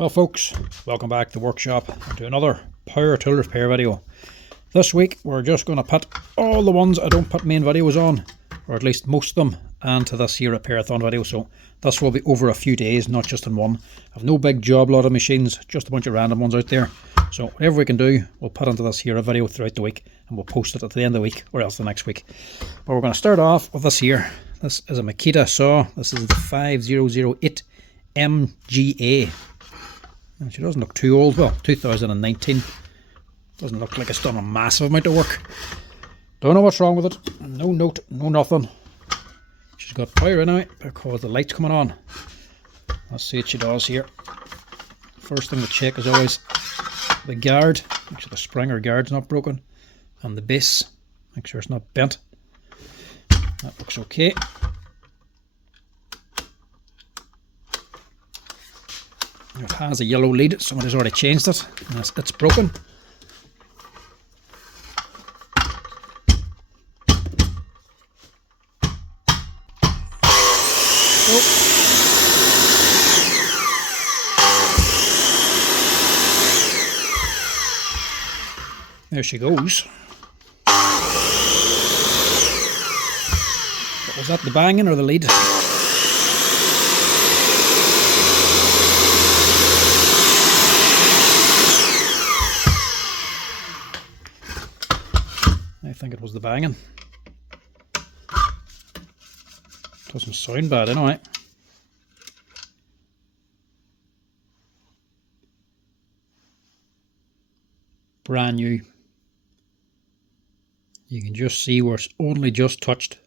Well folks, welcome back to the workshop and to another power tool repair video. This week we're just going to put all the ones I don't put main videos on, or at least most of them, and to this here repair-a-thon video. So this will be over a few days, not just in one. I've no big job lot of machines, just a bunch of random ones out there. So whatever we can do, we'll put into this here a video throughout the week, and we'll post it at the end of the week or else the next week. But we're going to start off with this here. This is a Makita saw. This is the 5008 MGA. And she doesn't look too old. Well, 2019. Doesn't look like it's done a massive amount of work. Don't know what's wrong with it. No note, no nothing. She's got power anyway because the light's coming on. Let's see what she does here. First thing to check is always the guard. Make sure the spring or guard's not broken. And the base. Make sure it's not bent. That looks okay. It has a yellow lead. Somebody's already changed it. And it's broken. There she goes. Was that the banging or the lead? I think it was the banging. Doesn't sound bad anyway. Brand new. You can just see where it's only just touched.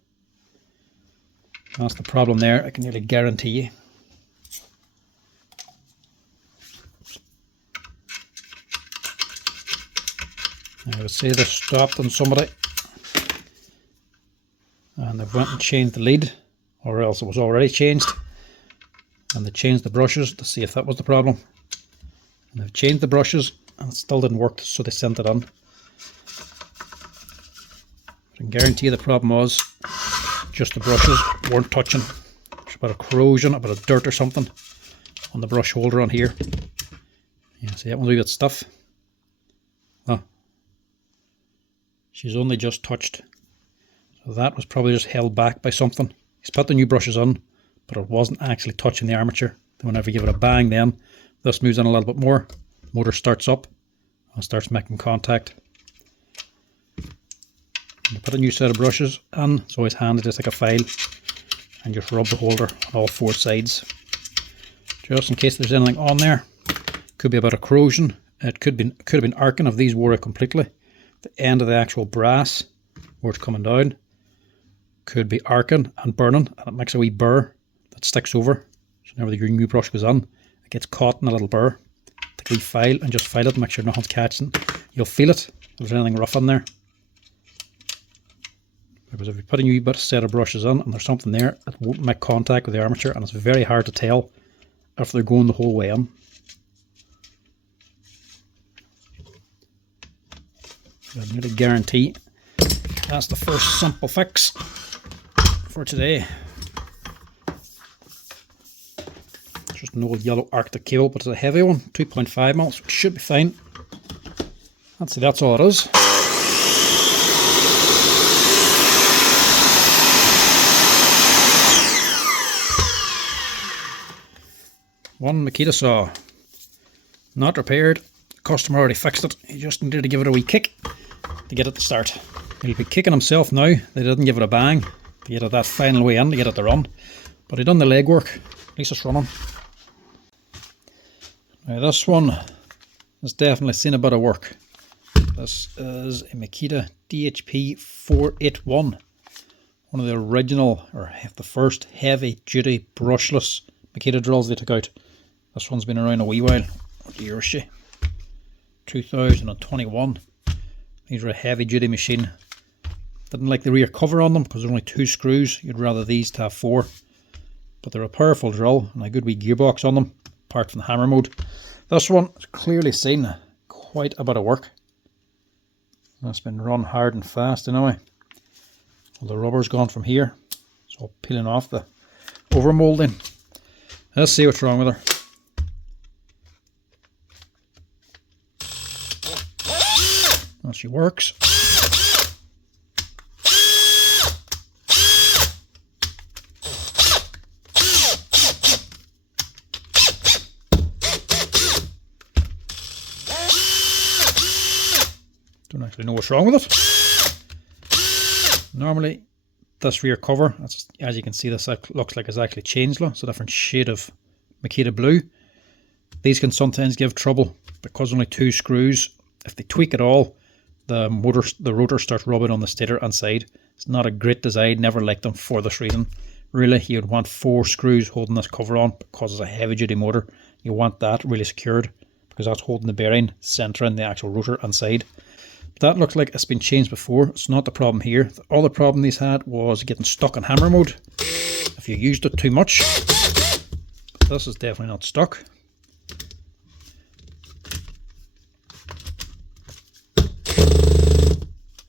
That's the problem there, I can nearly guarantee you. I would say they stopped on somebody and they went and changed the lead, or else it was already changed, and they changed the brushes to see if that was the problem, and they've changed the brushes and it still didn't work, so they sent it on. I can guarantee you the problem was just the brushes weren't touching. There's a bit of corrosion, a bit of dirt or something on the brush holder on here. Yeah, see that one's a wee bit stuff. Oh, she's only just touched. So that was probably just held back by something. He's put the new brushes on, but it wasn't actually touching the armature. Then whenever you give it a bang, then this moves in a little bit more. Motor starts up and starts making contact. You put a new set of brushes on. It's always handy to take a file and just rub the holder on all four sides, just in case there's anything on there. Could be a bit of corrosion. It could have been arcing if these wore out completely. The end of the actual brass where it's coming down could be arcing and burning, and it makes a wee burr that sticks over. So whenever the new brush goes on, it gets caught in a little burr. Take a wee file and just file it, make sure nothing's catching. You'll feel it if there's anything rough on there. Because if you put a new set of brushes on and there's something there, it won't make contact with the armature, and it's very hard to tell if they're going the whole way on. I nearly guarantee that's the first simple fix for today. It's just an old yellow Arctic cable, but it's a heavy one, 2.5 mils, which should be fine. That's all it is. One Makita saw, not repaired. Customer already fixed it. He just needed to give it a wee kick to get it to start. He'll be kicking himself now. They didn't give it a bang to get it that final way in, to get it to run. But he done the legwork. At least it's running. Now this one has definitely seen a bit of work. This is a Makita DHP481. One of the original, or the first heavy duty brushless Makita drills they took out. This one's been around a wee while. What year is she? 2021. These are a heavy duty machine. Didn't like the rear cover on them because there's only 2 screws. You'd rather these to have 4. But they're a powerful drill and a good wee gearbox on them, apart from the hammer mode. This one has clearly seen quite a bit of work. That's been run hard and fast anyway. Well, the rubber's gone from here. It's all peeling off the overmolding. Let's see what's wrong with her. she works. Don't actually know what's wrong with it. Normally this rear cover, as you can see, this looks like it's actually changed. It's a different shade of Makita blue. These can sometimes give trouble because only 2 screws. If they tweak at all, the rotor starts rubbing on the stator and side. It's not a great design, never liked them for this reason. Really, you would want 4 screws holding this cover on because it's a heavy duty motor. You want that really secured because that's holding the bearing, centering the actual rotor and side. That looks like it's been changed before. It's not the problem here. The other problem these had was getting stuck in hammer mode if you used it too much. This is definitely not stuck.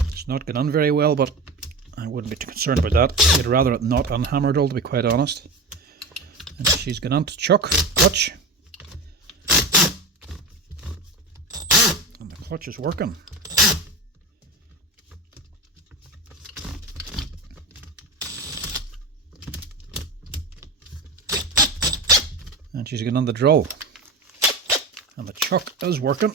It's not getting on very well, but I wouldn't be too concerned about that. I'd rather it not unhammered all, to be quite honest. And she's going on to chuck clutch. And the clutch is working. And she's getting on the drill. And the chuck is working.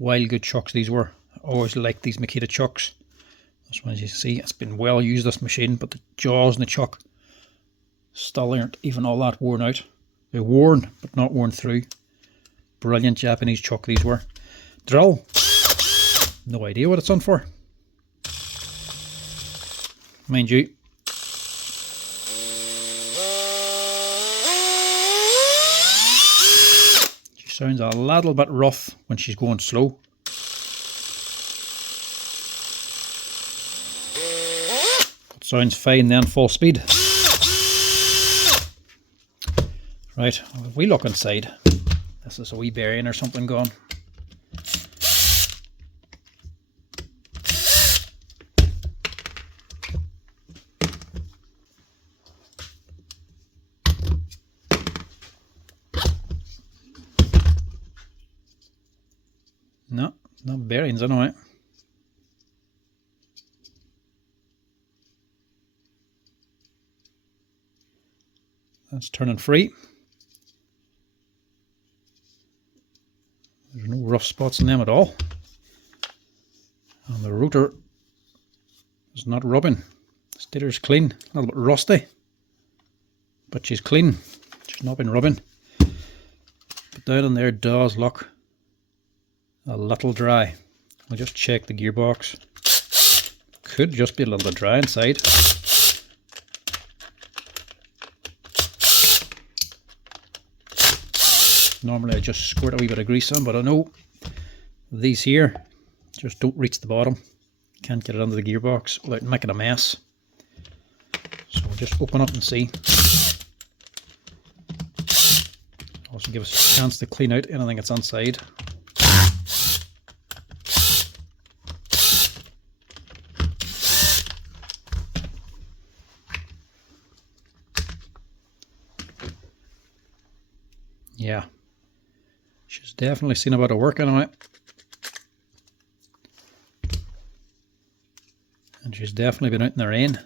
Wild good chucks these were. I always liked these Makita chucks. This one, as you see, it's been well used, this machine, but the jaws in the chuck still aren't even all that worn out. They're worn, but not worn through. Brilliant Japanese chuck these were. Drill. No idea what it's on for. Mind you, sounds a little bit rough when she's going slow. It sounds fine then full speed. Right, if we look inside, this is a wee bearing or something gone. No, not bearings anyway. That's turning free. There's no rough spots in them at all. And the rotor is not rubbing. The stator's clean, a little bit rusty, but she's clean. She's not been rubbing. But down in there does look a little dry. I'll just check the gearbox. Could just be a little bit dry inside. Normally I just squirt a wee bit of grease on, but I know these here just don't reach the bottom. Can't get it under the gearbox without making a mess. So we'll just open up and see. Also give us a chance to clean out anything that's inside. Yeah, she's definitely seen a bit of work anyway. And she's definitely been out in the rain.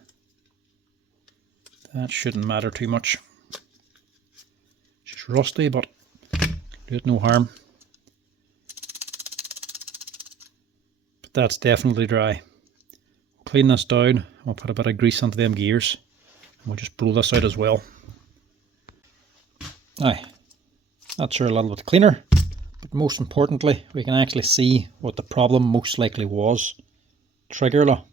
That shouldn't matter too much. She's rusty, but do it no harm. But that's definitely dry. We'll clean this down. We'll put a bit of grease onto them gears. And we'll just blow this out as well. Aye. That's sure a little bit cleaner, but most importantly we can actually see what the problem most likely was. Trigger law.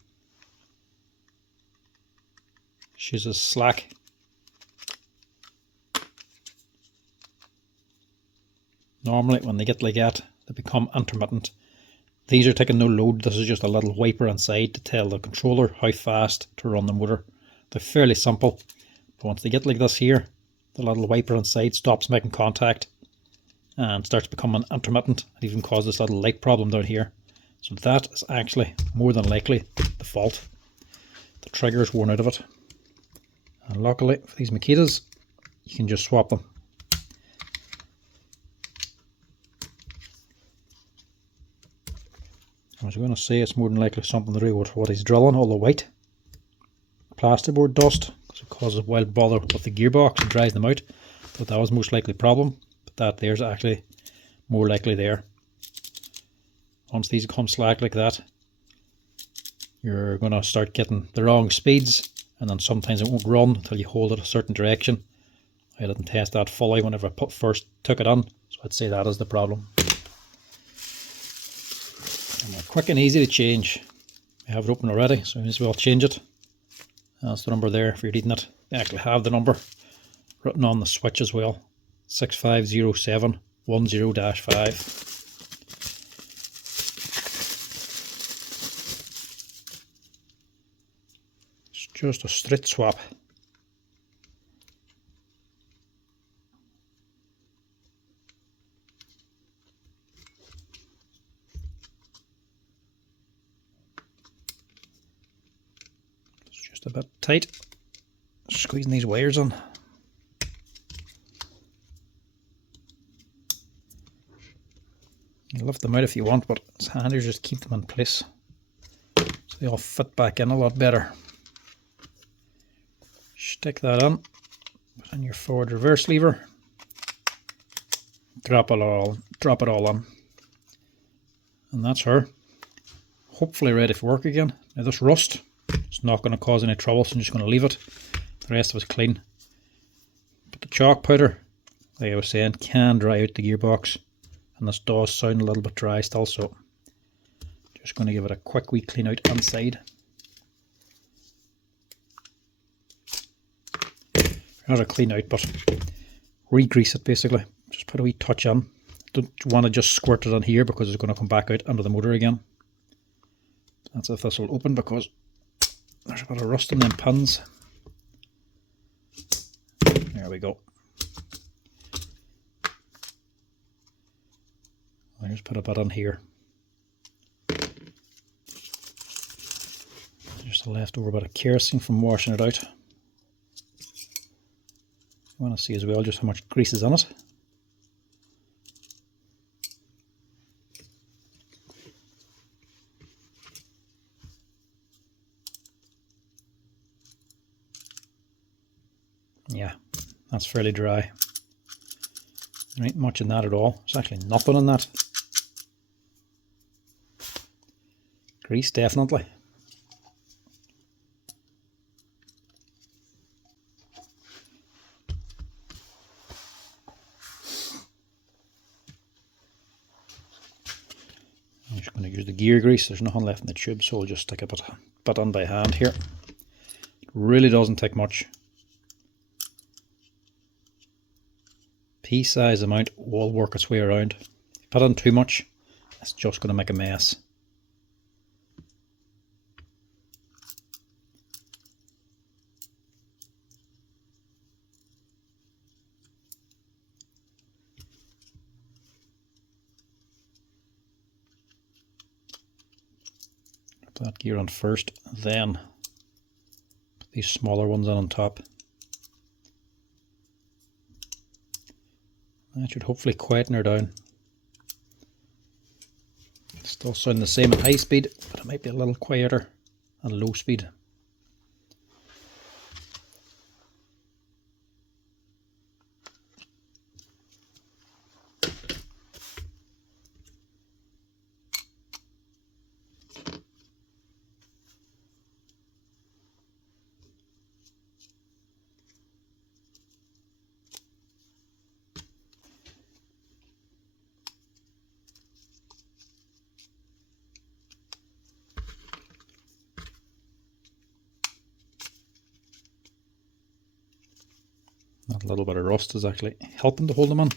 She's as slack. Normally when they get like that they become intermittent. These are taking no load. This is just a little wiper inside to tell the controller how fast to run the motor. They're fairly simple, but once they get like this here, the little wiper inside stops making contact and starts becoming intermittent. It even causes this little light problem down here. So that is actually more than likely the fault. The trigger is worn out of it. And luckily for these Makitas, you can just swap them. was going to say it's more than likely something to do with what he's drilling, all the white plasterboard dust, because it causes wild bother with the gearbox and dries them out. But that was most likely the problem. But that there's actually more likely there. Once these come slack like that, you're going to start getting the wrong speeds, and then sometimes it won't run until you hold it a certain direction. I didn't test that fully whenever I first took it on, so I'd say that is the problem. And they're quick and easy to change. I have it open already, so I may as well change it. That's the number there if you're reading it. They actually have the number written on the switch as well. 650710-5. It's just a straight swap. Just a bit tight. Squeezing these wires on. You lift them out if you want, but it's handy to just keep them in place so they all fit back in a lot better. Stick that on, put in your forward reverse lever, drop it all on, and that's her. Hopefully ready for work again. Now this rust, it's not going to cause any trouble, so I'm just going to leave it. The rest of it's clean. But the chalk powder, like I was saying, can dry out the gearbox, and this does sound a little bit dry still, so just going to give it a quick wee clean out inside. Not a clean out, but re-grease it basically. Just put a wee touch on. Don't want to just squirt it on here because it's going to come back out under the motor again. That's if this will open, because there's a bit of rust in them pins. There we go. I'll just put a bit on here. Just a leftover bit of kerosene from washing it out. I want to see as well just how much grease is on it. Yeah, that's fairly dry. There ain't much in that at all. There's actually nothing in that. Grease, definitely. I'm just going to use the gear grease. There's nothing left in the tube, so I'll just stick a bit on by hand here. It really doesn't take much. Pea-size amount will work its way around. If you put on too much, it's just going to make a mess. Put that gear on first, then put these smaller ones on top. That should hopefully quieten her down. Still sound the same at high speed, but it might be a little quieter at low speed. That little bit of rust is actually helping to hold them on.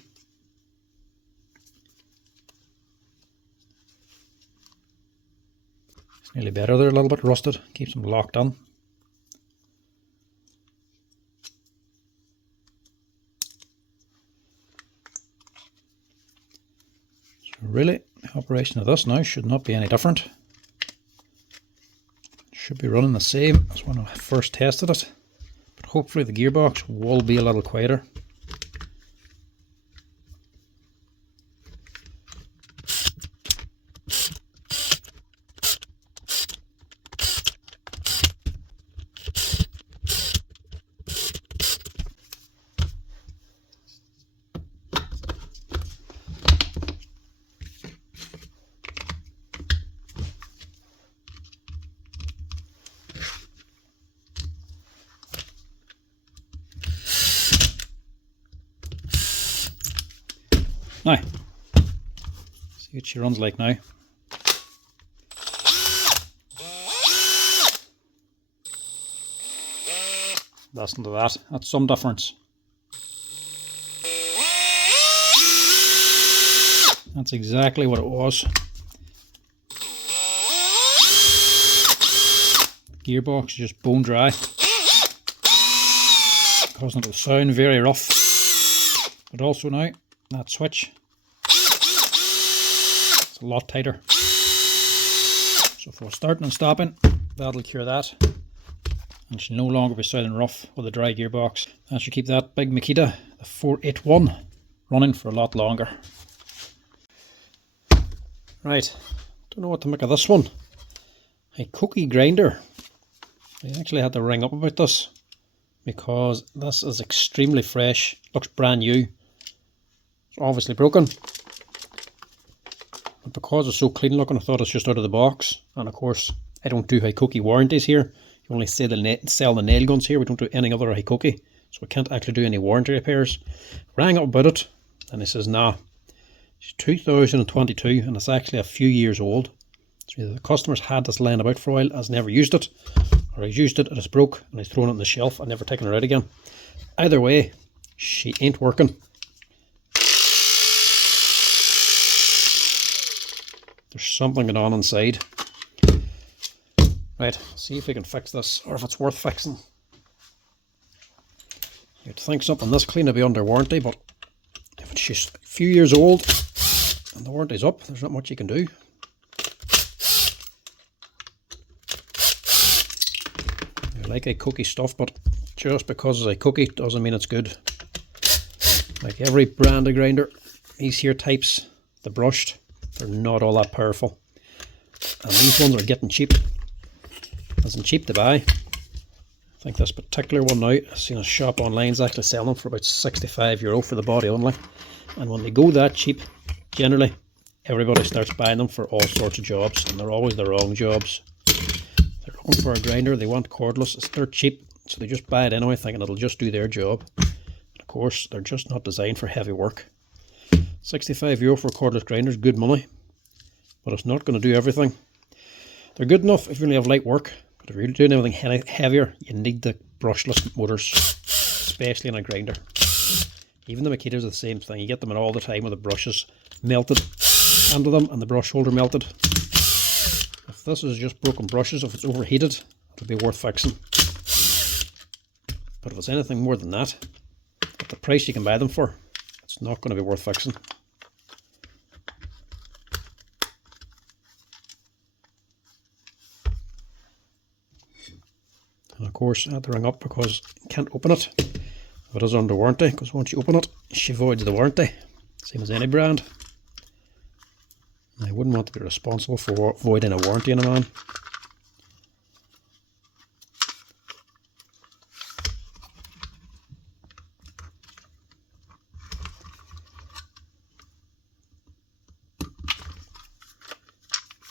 It's nearly better they're a little bit rusted, keeps them locked on. So really, the operation of this now should not be any different. It should be running the same as when I first tested it. Hopefully the gearbox will be a little quieter. Now, see what she runs like now. Listen to that. That's some difference. That's exactly what it was. Gearbox is just bone dry, causing it to sound very rough. But also now, that switch, it's a lot tighter. So for starting and stopping, that'll cure that. And she'll no longer be sounding rough with a dry gearbox. That should keep that big Makita, the 481, running for a lot longer. Right, don't know what to make of this one. Hikoki grinder. I actually had to ring up about this because this is extremely fresh, looks brand new. It's obviously broken, but because it's so clean looking I thought it's just out of the box. And of course I don't do Hikoki warranties here. You only sell the nail guns here. We don't do any other Hikoki, so we can't actually do any warranty repairs. Rang up about it and he says nah, it's 2022 and it's actually a few years old. So either the customer's had this laying about for a while, has never used it, or he's used it and it's broke and he's thrown it on the shelf and never taken it out again. Either way, she ain't working. There's something going on inside. Right, see if we can fix this, or if it's worth fixing. You'd think something this clean would be under warranty, but if it's just a few years old and the warranty's up, there's not much you can do. I like Hikoki stuff, but just because it's Hikoki doesn't mean it's good. Like every brand of grinder, these here types, the brushed, they're not all that powerful. And these ones are getting cheap. Isn't cheap to buy. I think this particular one now, I've seen a shop online is actually selling them for about €65 for the body only. And when they go that cheap, generally everybody starts buying them for all sorts of jobs, and they're always the wrong jobs. They're looking for a grinder, they want cordless, it's dirt cheap, so they just buy it anyway thinking it'll just do their job. And of course they're just not designed for heavy work. €65 for a cordless grinder is good money, but it's not going to do everything. They're good enough if you only have light work, but if you're doing anything heavier, you need the brushless motors, especially in a grinder. Even the Makitas are the same thing. You get them in all the time with the brushes melted under them and the brush holder melted. If this is just broken brushes, if it's overheated, it'll be worth fixing. But if it's anything more than that, at the price you can buy them for, it's not going to be worth fixing. And of course I had to ring up because you can't open it if it is under warranty, because once you open it, she voids the warranty, same as any brand. And I wouldn't want to be responsible for voiding a warranty on a man.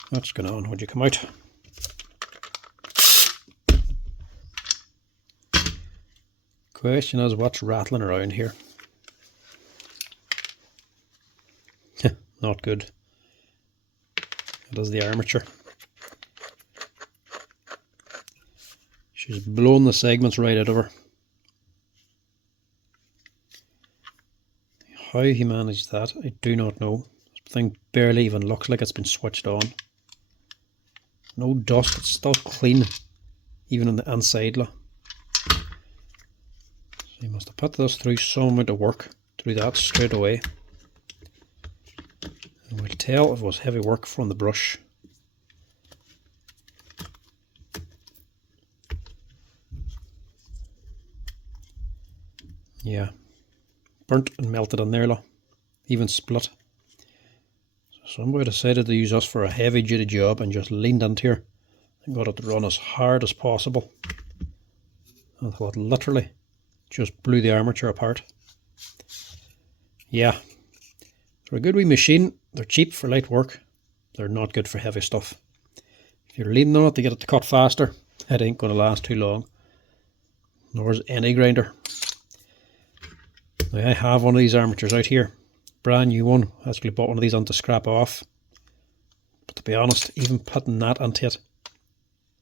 What's going on? Would you come out? Question is, what's rattling around here? Not good. It is the armature. She's blown the segments right out of her. How he managed that, I do not know. This thing barely even looks like it's been switched on. No dust, it's still clean, even on the inside. Look. So you must have put this through some amount of work to do that straight away. And we'll tell if it was heavy work from the brush. Yeah, burnt and melted in there, look. Even split. So somebody decided to use us for a heavy duty job and just leaned into here and got it to run as hard as possible. And what literally just blew the armature apart. Yeah, they're a good wee machine. They're cheap for light work. They're not good for heavy stuff. If you're leaning on it to get it to cut faster, it ain't going to last too long. Nor is any grinder. Now I have one of these armatures out here. brand new one. I actually bought one of these on to scrap off. But to be honest, even putting that into it,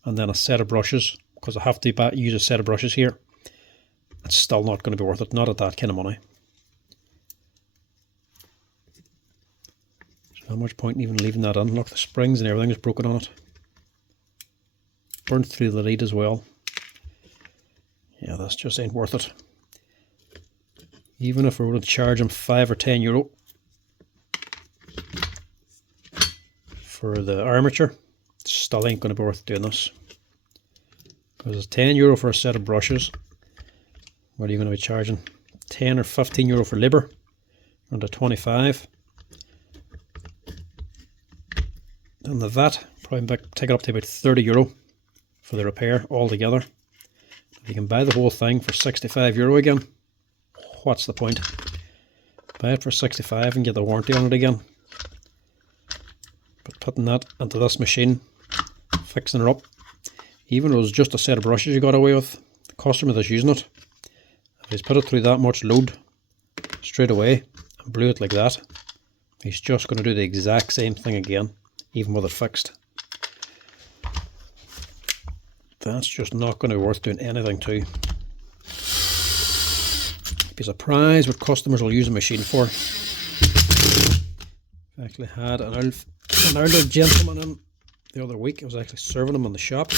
and then a set of brushes, because I have to use a set of brushes here, it's still not going to be worth it, not at that kind of money. So how much point in even leaving that in? Look, the springs and everything is broken on it. Burnt through the lead as well. Yeah, this just ain't worth it. Even if we were to charge them €5 or €10 for the armature, it still ain't going to be worth doing this. Because it's €10 for a set of brushes. What are you going to be charging? €10 or €15 for labour. Under 25. And the VAT, probably take it up to about €30 for the repair altogether. If you can buy the whole thing for €65 again, what's the point? Buy it for 65 and get the warranty on it again. But putting that into this machine, fixing it up, even if it was just a set of brushes you got away with, the customer that's using it, if he's put it through that much load straight away and blew it like that, he's just going to do the exact same thing again, even with it fixed. That's just not going to be worth doing anything to. Be surprised what customers will use a machine for. I actually had an older gentleman in the other week. I was actually serving him in the shop,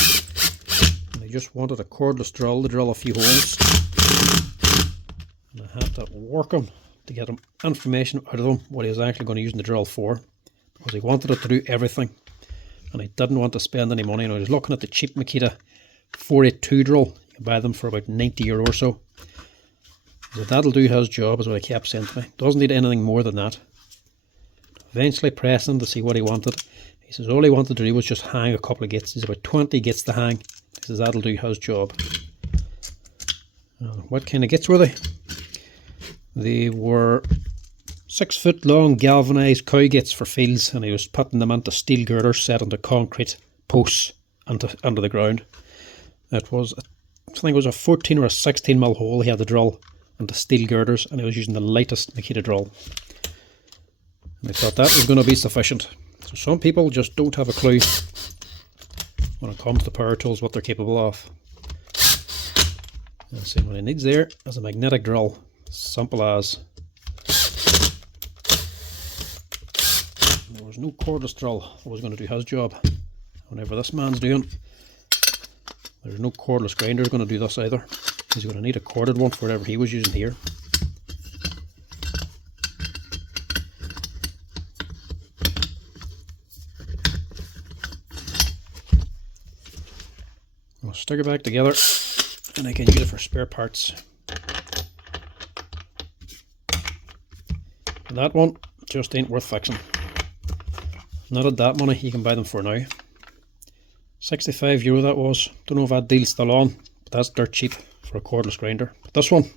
and he just wanted a cordless drill to drill a few holes, and I had to work him to get him information out of him what he was actually going to use the drill for, because he wanted it to do everything and he didn't want to spend any money. And I was looking at the cheap Makita 482 drill. You can buy them for about €90 or so. So that'll do his job, is what he kept saying to me. Doesn't need anything more than that. Eventually pressing him to see what he wanted. He says all he wanted to do was just hang a couple of gates. There's about 20 gates to hang. He says that'll do his job. What kind of gates were they? They were 6 foot long galvanised cow gates for fields, and he was putting them into steel girders set into concrete posts under the ground. It was, I think it was a 14 or a 16 mil hole he had to drill into steel girders, and he was using the lightest Makita drill. And I thought that was going to be sufficient. So some people just don't have a clue when it comes to power tools what they're capable of. And see, what he needs there is a magnetic drill. Simple as. There was no cordless drill that was going to do his job. Whenever this man's doing, there's no cordless grinder going to do this either. He's going to need a corded one for whatever he was using here. I'll stick it back together and I can use it for spare parts. That one just ain't worth fixing. Not at that money you can buy them for now. €65 that was. Don't know if that deal's still on, but that's dirt cheap for a cordless grinder. But this one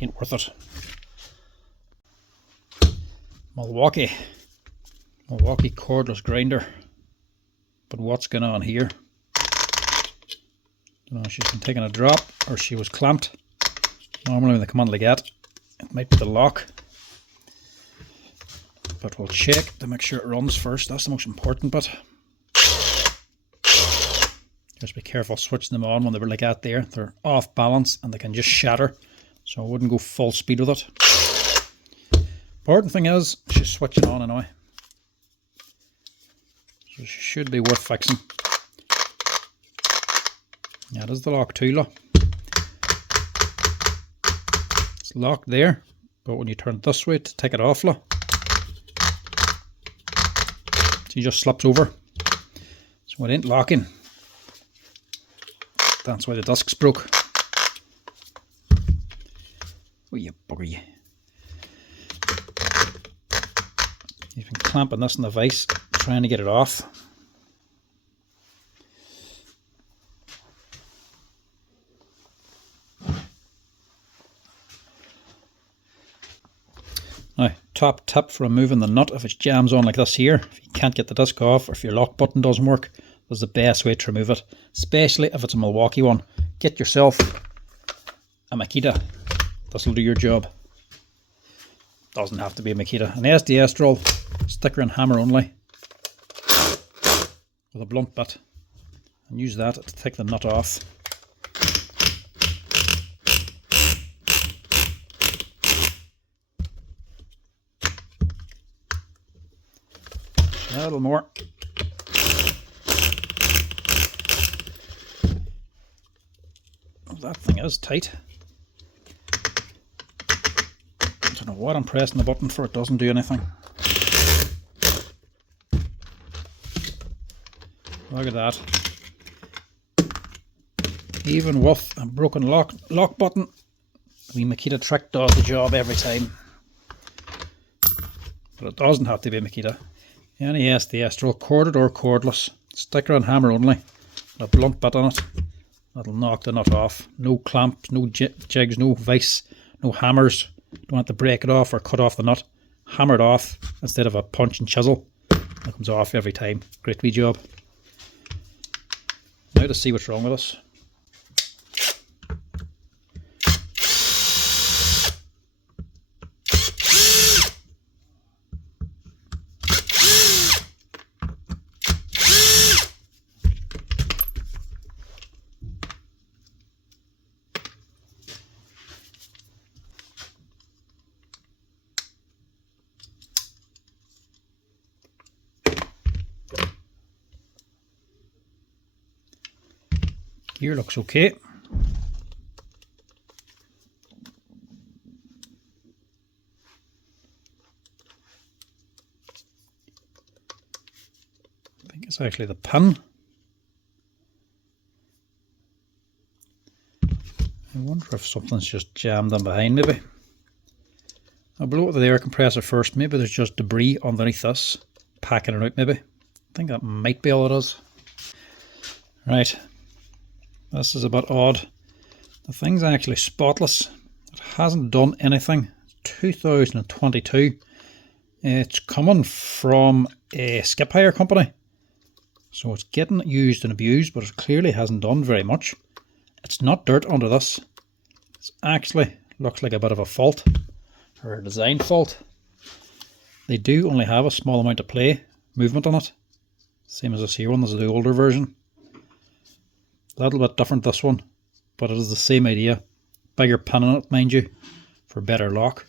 ain't worth it. Milwaukee cordless grinder. But what's going on here? Don't know if she's been taking a drop or she was clamped. Normally when they come on like that, it might be the lock. But we'll check to make sure it runs first. That's the most important bit. Just be careful switching them on when they were like that there. They're off balance and they can just shatter. So I wouldn't go full speed with it. Important thing is she's switching on now. So she should be worth fixing. Yeah, it is the lock too, look. It's locked there, but when you turn it this way to take it off, look, she just slips over. So it ain't locking. That's why the disc's broke. Oh, you bugger you. You've been clamping this in the vise, trying to get it off. Now, top tip for removing the nut if it jams on like this here. If you can't get the disc off, or if your lock button doesn't work, that's the best way to remove it, especially if it's a Milwaukee one. Get yourself a Makita. This will do your job. Doesn't have to be a Makita. An SDS drill, sticker and hammer only, with a blunt bit, and use that to take the nut off. A little more. That thing is tight. I don't know what I'm pressing the button for, it doesn't do anything. Look at that. Even with a broken lock button, the Makita trick does the job every time. But it doesn't have to be a Makita. Any SDS drill, corded or cordless, sticker and hammer only, a blunt bit on it. That'll knock the nut off. No clamps, no jigs, no vice, no hammers. Don't have to break it off or cut off the nut. Hammer it off instead of a punch and chisel. It comes off every time. Great wee job. Now to see what's wrong with us. Gear looks okay. I think it's actually the pin. I wonder if something's just jammed in behind maybe. I'll blow it with the air compressor first. Maybe there's just debris underneath this, packing it out maybe. I think that might be all it is. Right. This is a bit odd. The thing's actually spotless. It hasn't done anything. It's 2022. It's coming from a skip hire company. So it's getting used and abused, but it clearly hasn't done very much. It's not dirt under this. It actually looks like a bit of a fault, or a design fault. They do only have a small amount of play movement on it. Same as this here one, this is the older version. A little bit different this one, but it is the same idea. Bigger pin on it, mind you, for better lock.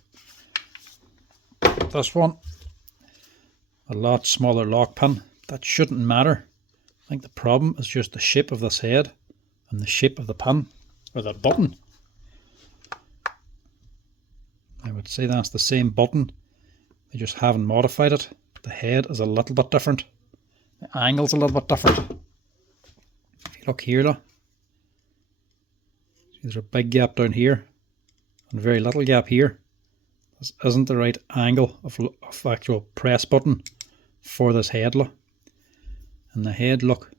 This one, a lot smaller lock pin. That shouldn't matter. I think the problem is just the shape of this head and the shape of the pin, or the button. I would say that's the same button. They just haven't modified it. The head is a little bit different. The angle's a little bit different. If you look here, look. See, there's a big gap down here and a very little gap here. This isn't the right angle of actual press button for this head, look. And the head, look,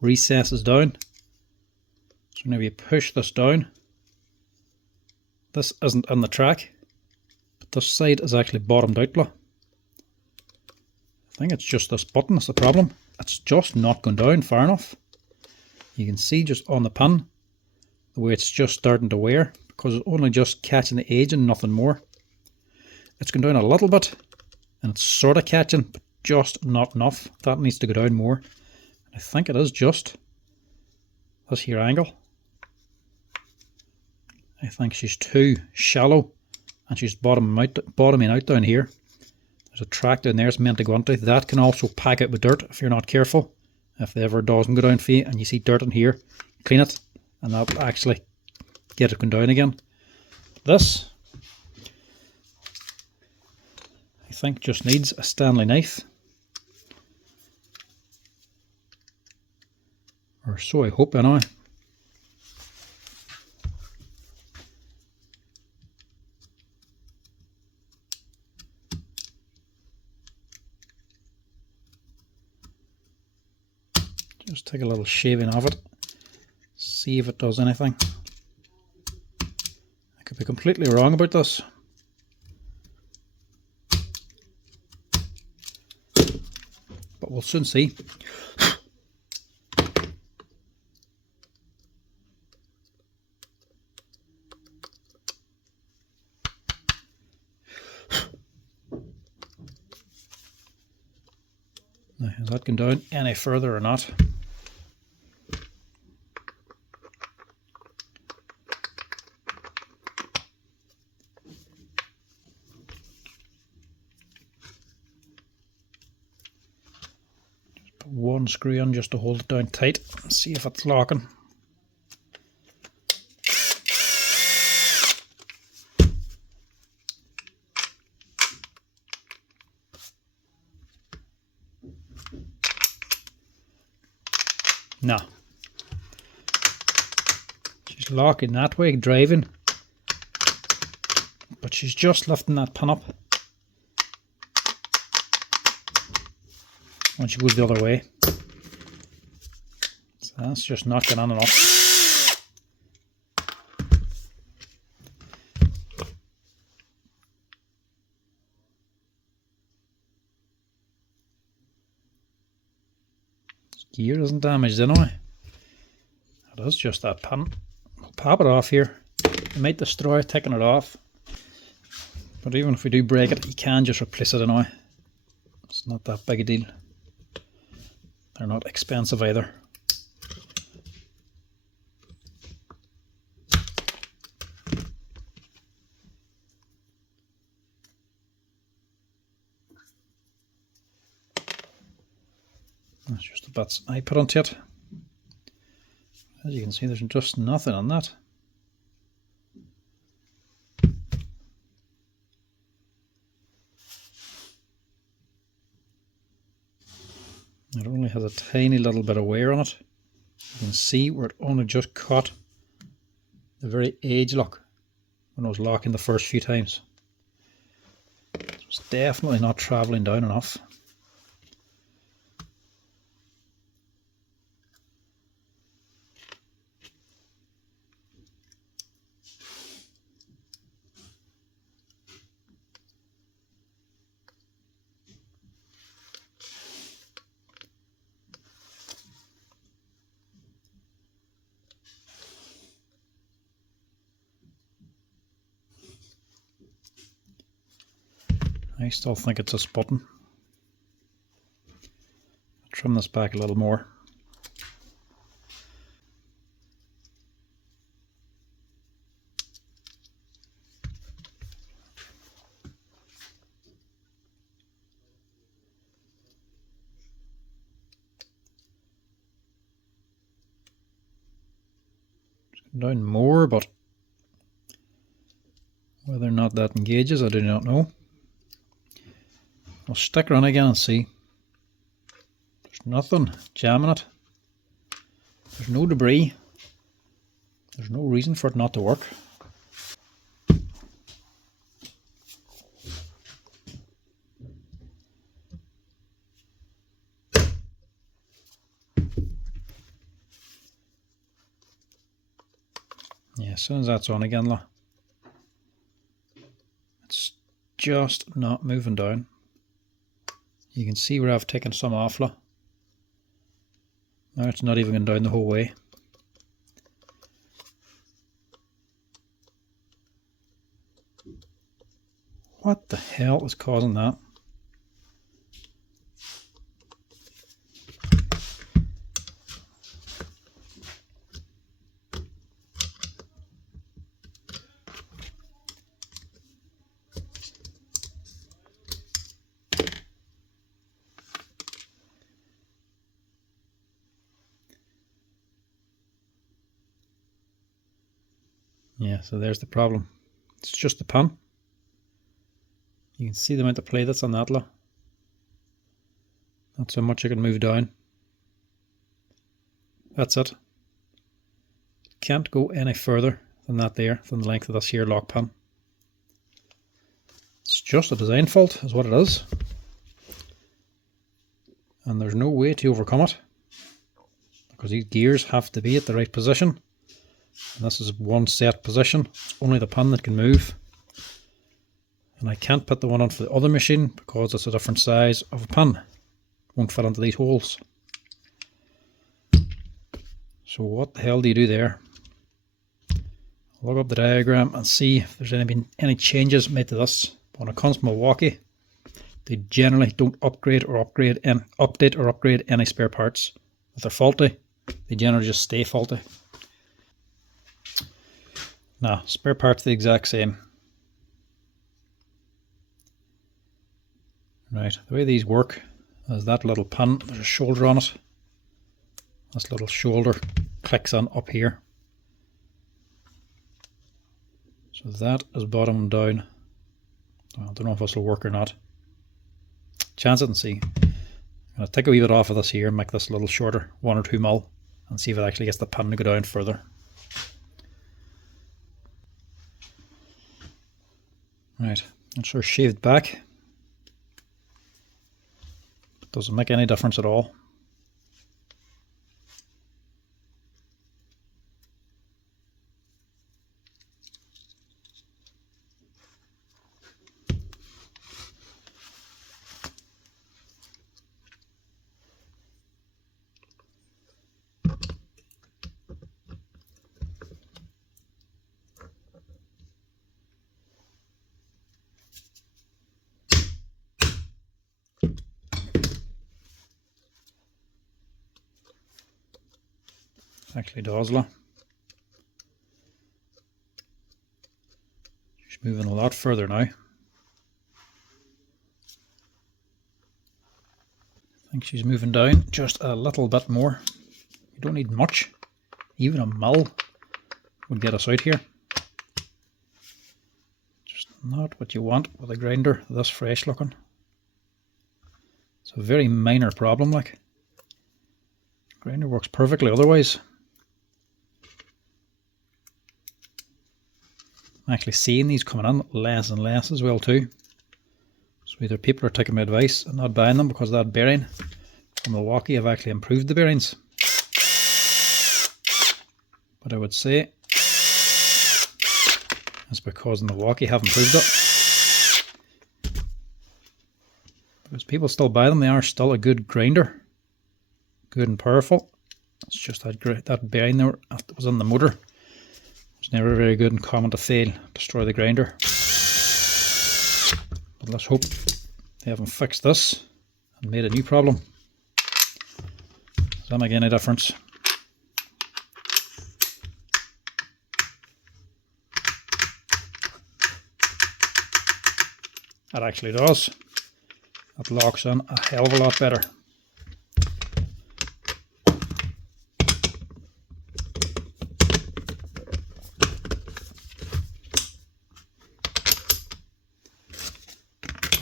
recesses down. So whenever you push this down, this isn't in the track, but this side is actually bottomed out, look. I think it's just this button that's the problem. It's just not going down far enough. You can see just on the pin the way it's just starting to wear, because it's only just catching the edge and nothing more. It's going down a little bit and it's sort of catching, but just not enough. That needs to go down more. And I think it is just this here angle. I think she's too shallow and she's bottoming out down here. There's a track down there it's meant to go into. That can also pack it with dirt if you're not careful. If it ever doesn't go down for you and you see dirt in here, clean it and that'll actually get it going down again. This, I think, just needs a Stanley knife. Or so I hope anyway. Just take a little shaving of it, see if it does anything. I could be completely wrong about this. But we'll soon see. Is that going down any further or not? Just put one screw in just to hold it down tight and see if it's locking. No. She's locking that way, driving. But she's just lifting that pin up. When she goes the other way. So that's just not getting on and off. Gear isn't damaged anyway. It is just that pin. We'll pop it off here. We might destroy it taking it off. But even if we do break it, you can just replace it anyway. It's not that big a deal. They're not expensive either. That's just the bits I put onto it. As you can see, there's just nothing on that. It only has a tiny little bit of wear on it. You can see where it only just caught the very edge lock when I was locking the first few times. It's definitely not travelling down enough. I still think it's this button. Trim this back a little more. Down more, but whether or not that engages, I do not know. I'll stick her on again and see. There's nothing jamming it. There's no debris. There's no reason for it not to work. Yeah, as soon as that's on again, it's just not moving down. You can see where I've taken some off. Now it's not even going down the whole way. What the hell is causing that? Yeah, so there's the problem. It's just the pin. You can see the amount of play that's on that. That's how much you can move down. That's it. Can't go any further than that there, from the length of this here lock pin. It's just a design fault is what it is. And there's no way to overcome it, because these gears have to be at the right position. And this is one set position. It's only the pin that can move. And I can't put the one on for the other machine because it's a different size of a pin. Won't fit into these holes. So what the hell do you do there? Look up the diagram and see if there's been any changes made to this. When it comes to Milwaukee, They generally don't update or upgrade any spare parts. If they're faulty, they generally just stay faulty. Nah, spare parts the exact same. Right, the way these work is that little pin, there's a shoulder on it. This little shoulder clicks on up here. So that is bottom down. I don't know if this will work or not. Chance it and see. I'm going to take a wee bit off of this here and make this a little shorter, 1 or 2 mil, and see if it actually gets the pin to go down further. Right, that's our shaved back. Doesn't make any difference at all. Actually does, look. She's moving a lot further now. I think she's moving down just a little bit more. You don't need much. Even a mil would get us out here. Just not what you want with a grinder this fresh looking. It's a very minor problem, like. Grinder works perfectly otherwise. I'm actually seeing these coming in less and less as well too. So either people are taking my advice and not buying them because of that bearing. From Milwaukee have actually improved the bearings. But I would say it's because Milwaukee have improved it. Because people still buy them, they are still a good grinder. Good and powerful. It's just that bearing there that was on the motor. It's never very good and common to fail, destroy the grinder. But let's hope they haven't fixed this and made a new problem. Does that make any difference? That actually does. That locks in a hell of a lot better.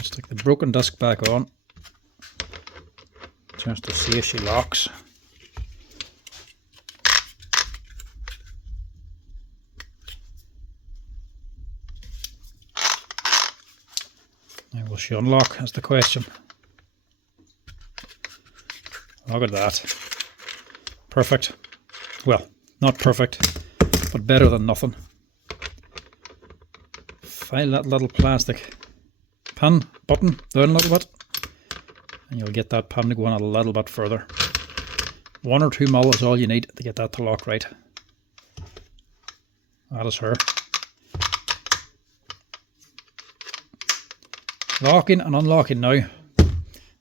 Stick the broken disc back on just to see if she locks. Now will she unlock is the question. Look at that. Perfect. Well, not perfect, but better than nothing. File that little plastic pin button down a little bit and you'll get that pin to go on a little bit further. 1 or 2 mil is all you need to get that to lock right. That is her. Locking and unlocking now.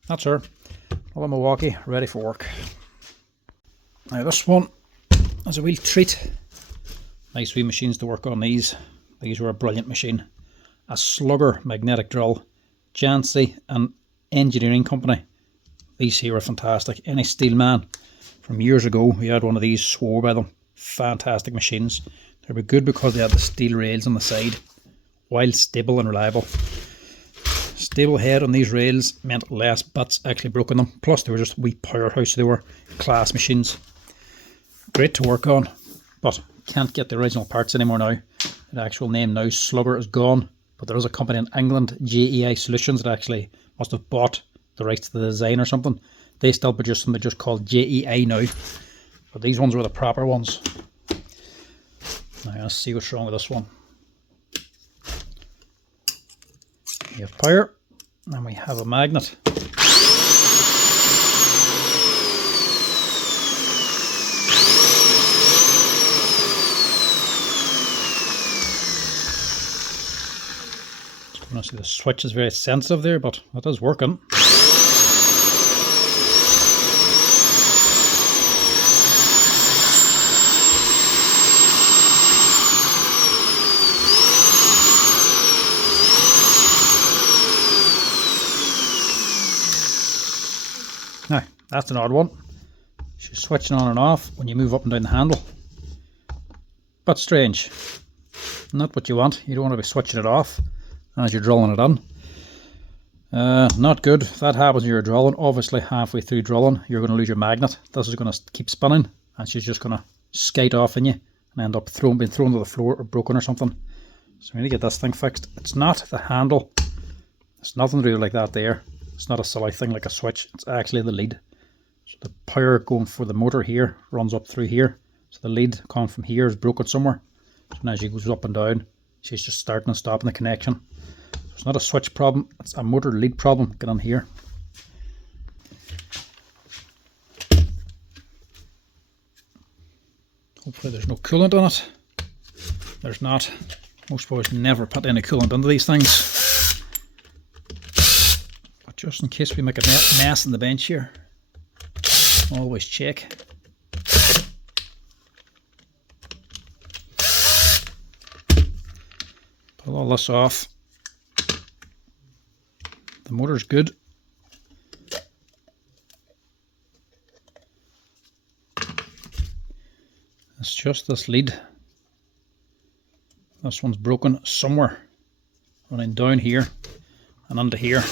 That's her. Another Milwaukee ready for work. Now this one is a real treat. Nice wee machines to work on these. These were a brilliant machine. A Slugger magnetic drill, Jancy and engineering company. These here are fantastic. Any steel man from years ago who had one of these swore by them. Fantastic machines. They were good because they had the steel rails on the side, while stable and reliable. Stable head on these rails meant less bits actually broke in them. Plus they were just a wee powerhouse. They were class machines. Great to work on, but can't get the original parts anymore now. The actual name now, Slugger, is gone. But there is a company in England, JEI Solutions, that actually must have bought the rights to the design or something. They still produce them, they're just called JEI now. But these ones were the proper ones. Now let's see what's wrong with this one. We have power, and we have a magnet. You can see the switch is very sensitive there, but it is working. Now, that's an odd one. She's switching on and off when you move up and down the handle. But strange. Not what you want. You don't want to be switching it off as you're drilling it in. Not good. If that happens when you're drilling, obviously halfway through drilling, you're going to lose your magnet. This is going to keep spinning, and she's just going to skate off in you and end up being thrown to the floor or broken or something. So we need to get this thing fixed. It's not the handle. It's nothing really like that there. It's not a silly thing like a switch. It's actually the lead. So the power going for the motor here runs up through here. So the lead coming from here is broken somewhere. So as she goes up and down, she's just starting and stopping the connection. So it's not a switch problem, it's a motor lead problem. Get on here. Hopefully there's no coolant on it. There's not. Most boys never put any coolant into these things. But just in case we make a mess in the bench here, always check. Pull all this off. The motor's good. It's just this lead. This one's broken somewhere. Running down here and under here.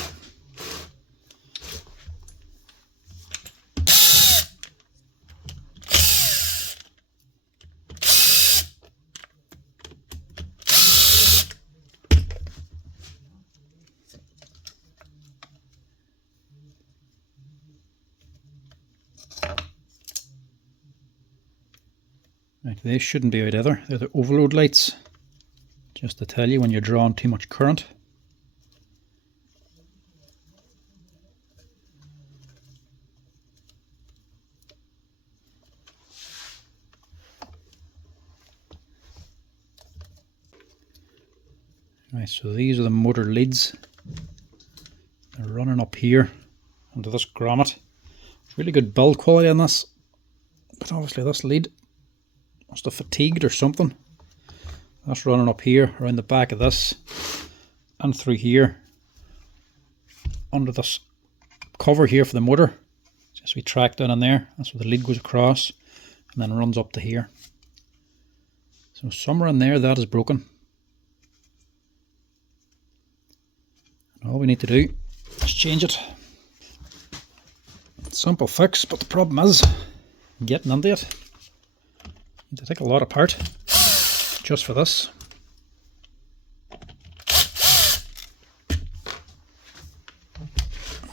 Right, they shouldn't be out either. They're the overload lights. Just to tell you when you're drawing too much current. Right, so these are the motor leads. They're running up here onto this grommet. It's really good build quality on this, but obviously this lead must have fatigued or something. That's running up here around the back of this and through here under this cover here for the motor. Just we track down in there. That's where the lead goes across and then runs up to here. So somewhere in there that is broken. And all we need to do is change it. Simple fix, but the problem is getting into it. Need to take a lot apart just for this.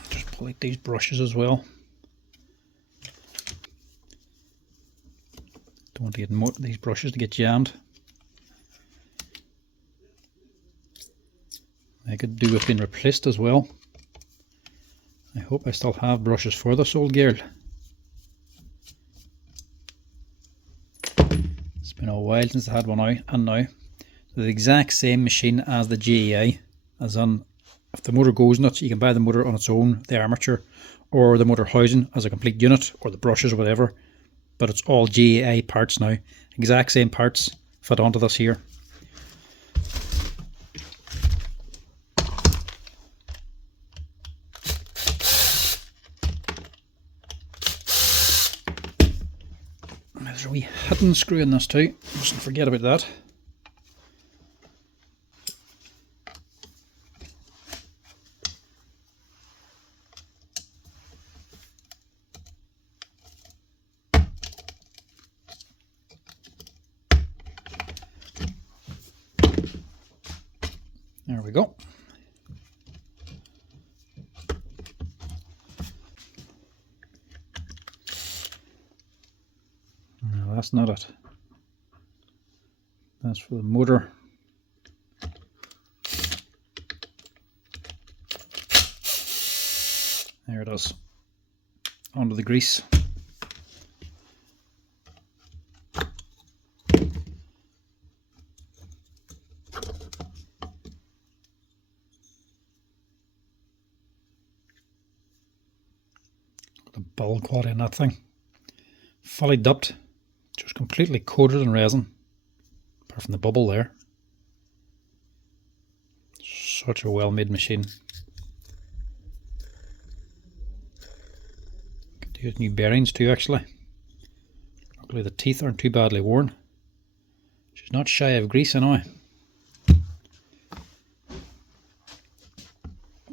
Just pull out these brushes as well. Don't want to get these brushes to get jammed. They could do with being replaced as well. I hope I still have brushes for this old girl. It's been a while since I had one out, and now the exact same machine as the GEI, as in if the motor goes nuts you can buy the motor on its own, the armature or the motor housing as a complete unit, or the brushes or whatever, but it's all GEI parts now. Exact same parts fit onto this here. There's a wee hidden screw in this too, mustn't forget about that. There we go. No, that's not it. That's for the motor. There it is. Onto the grease. build quality on that thing. Fully dipped, just completely coated in resin, apart from the bubble there. Such a well made machine. Could do with new bearings too, actually. Luckily the teeth aren't too badly worn. She's not shy of grease anyway.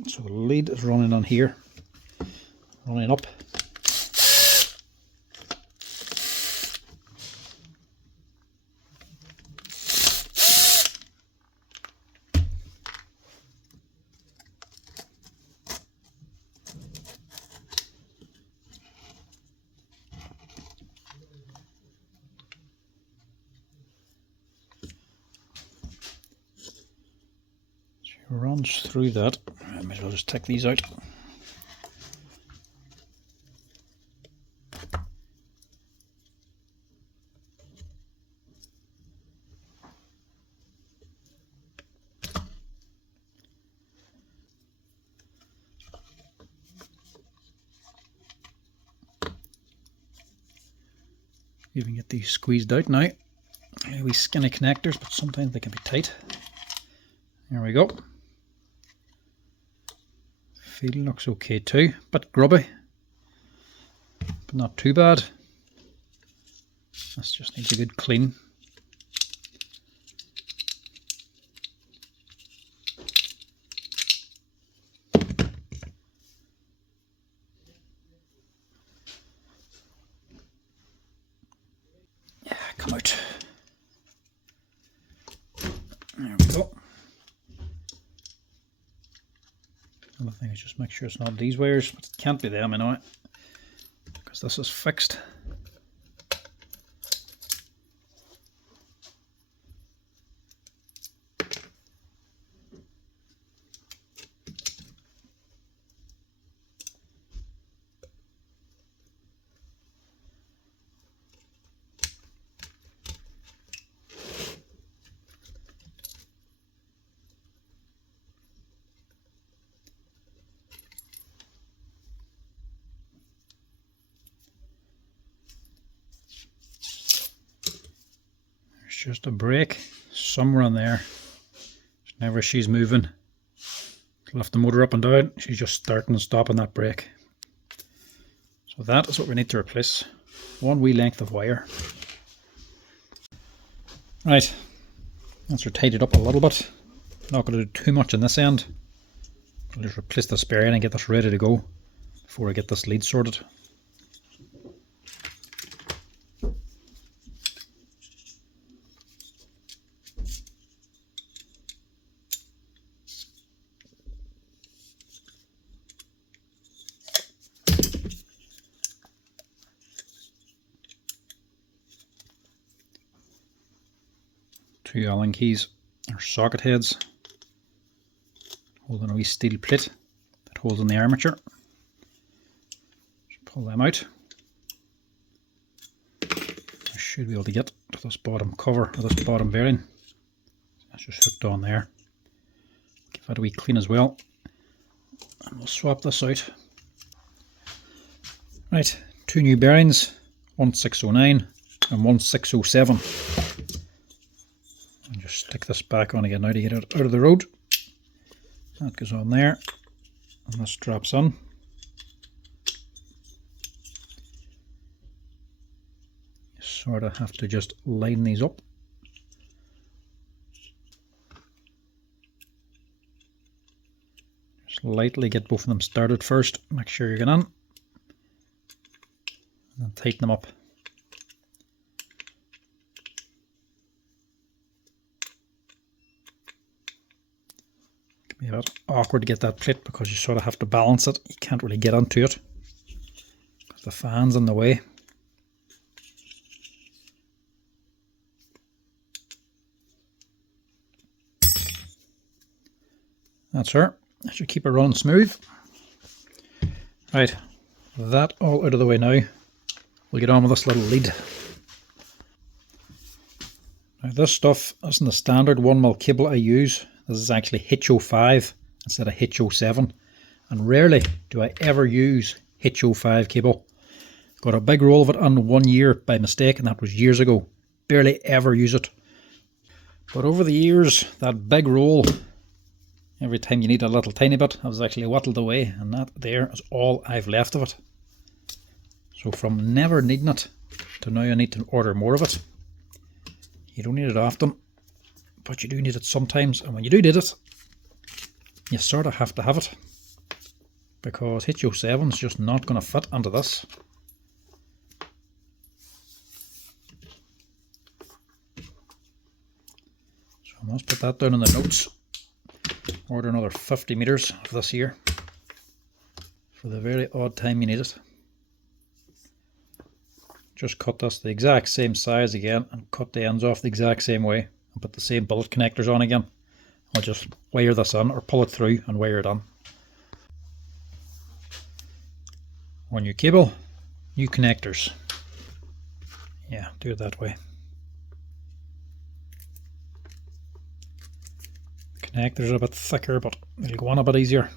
So the lead is running on here, running up. Runs through that. I might as well just take these out. You can get these squeezed out now. Wee skinny connectors, but sometimes they can be tight. There we go. Feel looks okay too, bit grubby, but not too bad. This just needs a good clean. Yeah, come out. There we go. Another thing is just make sure it's not these wires, but it can't be them anyway, because this is fixed. Just a brake somewhere on there. Whenever she's moving, lift the motor up and down, she's just starting and stopping that brake. So that is what we need to replace. One wee length of wire. Right, once we're tidied up a little bit, not going to do too much on this end. I'll just replace this bearing and get this ready to go before I get this lead sorted. Two Allen keys or socket heads holding a wee steel plate that holds in the armature. Just pull them out. I should be able to get to this bottom cover or this bottom bearing. That's just hooked on there. Give that a wee clean as well. And we'll swap this out. Right, two new bearings, 1609 and 1607. And just stick this back on again now to get it out of the road. That goes on there, and this drops on. You sort of have to just line these up. Just lightly get both of them started first, make sure you get on, and then tighten them up. It can be a bit awkward to get that plate because you sort of have to balance it. You can't really get onto it because the fan's in the way. That's her. I should keep it running smooth. Right, that all out of the way now. We'll get on with this little lead. Now this stuff isn't the standard 1mm cable I use. This is actually H05 instead of H07. And rarely do I ever use H05 cable. Got a big roll of it on 1 year by mistake, and that was years ago. Barely ever use it. But over the years, that big roll, every time you need a little tiny bit, I was actually whittled away, and that there is all I've left of it. So from never needing it to now I need to order more of it. You don't need it often, but you do need it sometimes, and when you do need it, you sort of have to have it, because HO7 is just not going to fit into this. So I must put that down in the notes. Order another 50 meters of this here for the very odd time you need it. Just cut this the exact same size again and cut the ends off the exact same way and put the same bullet connectors on again. I'll just wire this in or pull it through and wire it on. One new cable, new connectors. Yeah, do it that way. Connectors are a bit thicker, but they'll go on a bit easier.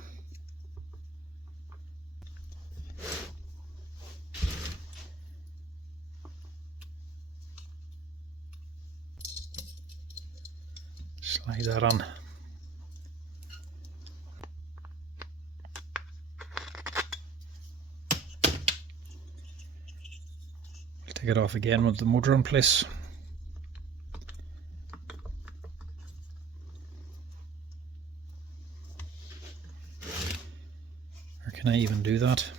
Slide that on. Take it off again with the motor in place. Or can I even do that?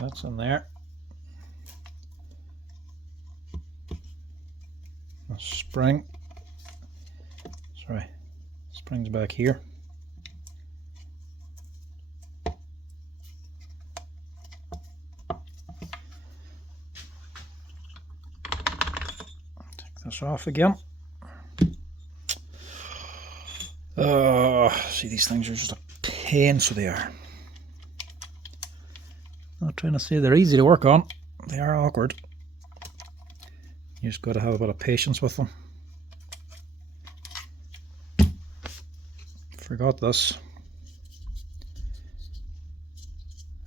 That's in there. A spring. Sorry, spring's back here. Take this off again. See, these things are just a pain, so they are. Not trying to say they're easy to work on, they are awkward. You just got to have a bit of patience with them. Forgot this.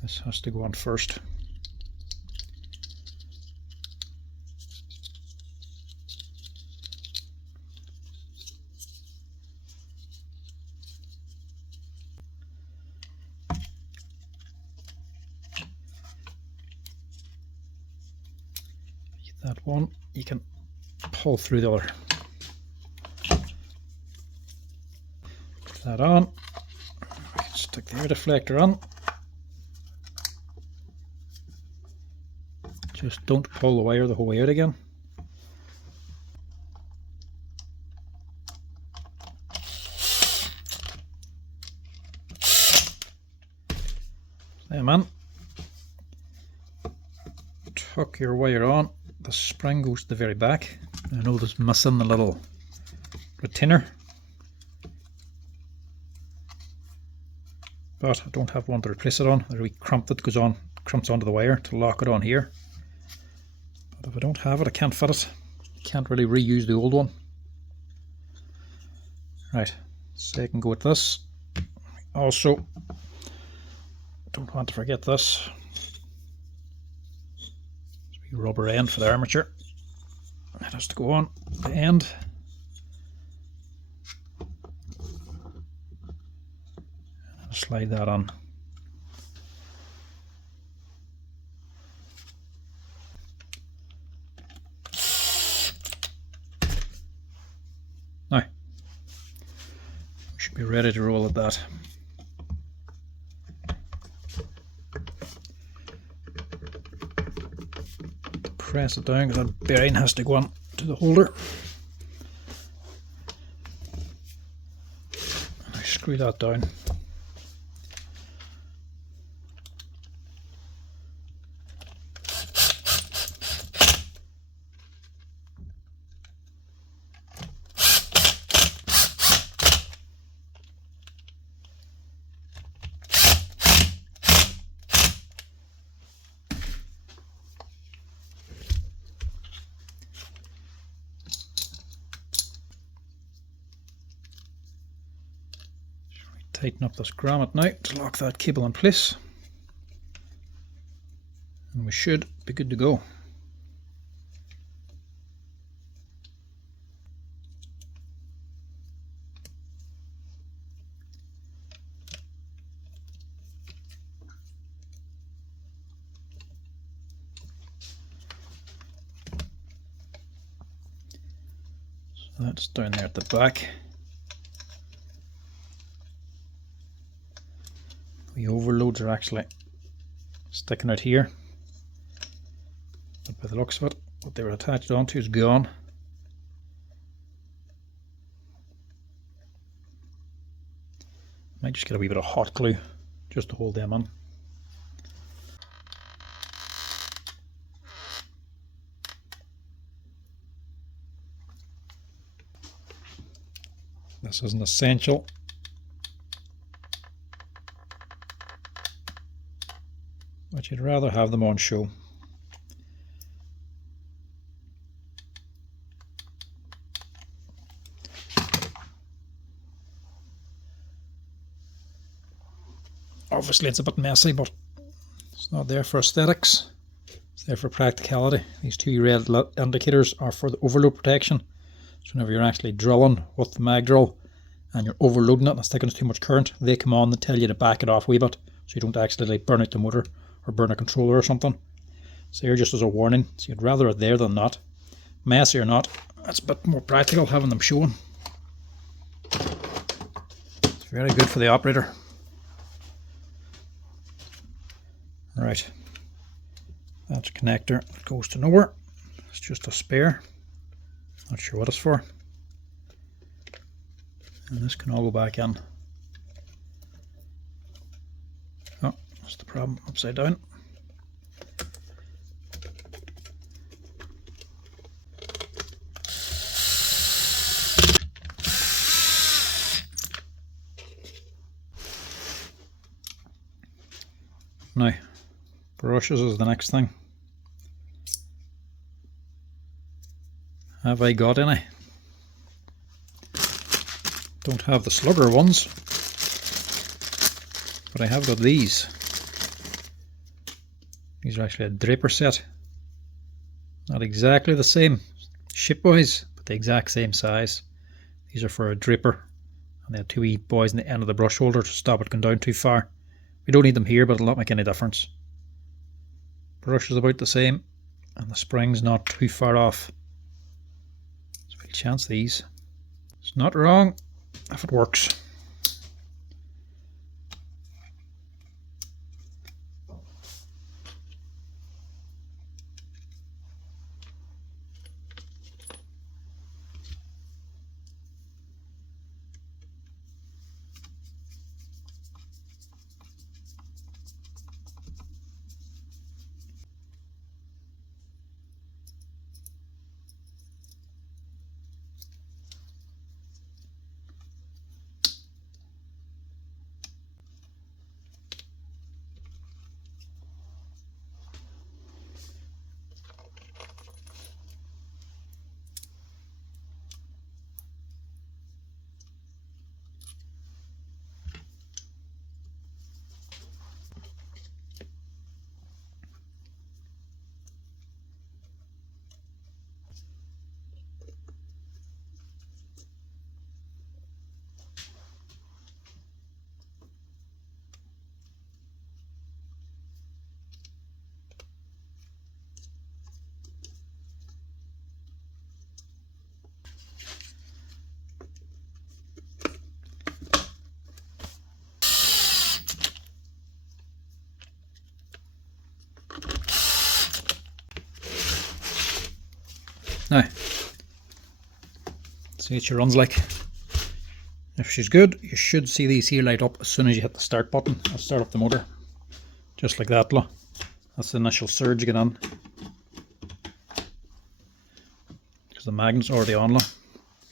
This has to go on first. That one you can pull through the other. Put that on. Stick the air deflector on. Just don't pull the wire the whole way out again. There, man. Tuck your wire on. The spring goes to the very back. I know there's missing the little retainer, but I don't have one to replace it on. There's a wee crimp that goes on, crimps onto the wire to lock it on here. But if I don't have it, I can't fit it. Can't really reuse the old one. Right, so I can go with this. Also, don't want to forget this. Rubber end for the armature. That has to go on the end. I'll slide that on. Now, we should be ready to roll at that. press it down because that bearing has to go on to the holder. And I screw that down. Tighten up this grommet now to lock that cable in place, and we should be good to go. So that's down there at the back. The overloads are actually sticking out here, but by the looks of it, what they were attached onto is gone. Might just get a wee bit of hot glue just to hold them on. This isn't essential, but you'd rather have them on show. Obviously it's a bit messy, but it's not there for aesthetics, it's there for practicality. These two red indicators are for the overload protection, so whenever you're actually drilling with the mag drill and you're overloading it and it's taking too much current, they come on and tell you to back it off a wee bit so you don't accidentally burn out the motor or burn a controller or something. So here just as a warning, so you'd rather it there than not. Messy or not, it's a bit more practical having them showing. It's very good for the operator. Right, that's a connector that goes to nowhere. It's just a spare, not sure what it's for. And this can all go back in. Oh, that's the problem, upside down. Now, brushes is the next thing. Have I got any? Don't have the Slugger ones, but I have got these. These are actually a draper set. Not exactly the same shape wise, but the exact same size. These are for a draper, and they have two wee boys in the end of the brush holder to stop it going down too far. We don't need them here, but it'll not make any difference. Brush is about the same, and the spring's not too far off. So we'll chance these. It's not wrong if it works. Now, see what she runs like. If she's good, you should see these here light up as soon as you hit the start button. I'll start up the motor. Just like that, look. That's the initial surge get on. Because the magnet's already on, look.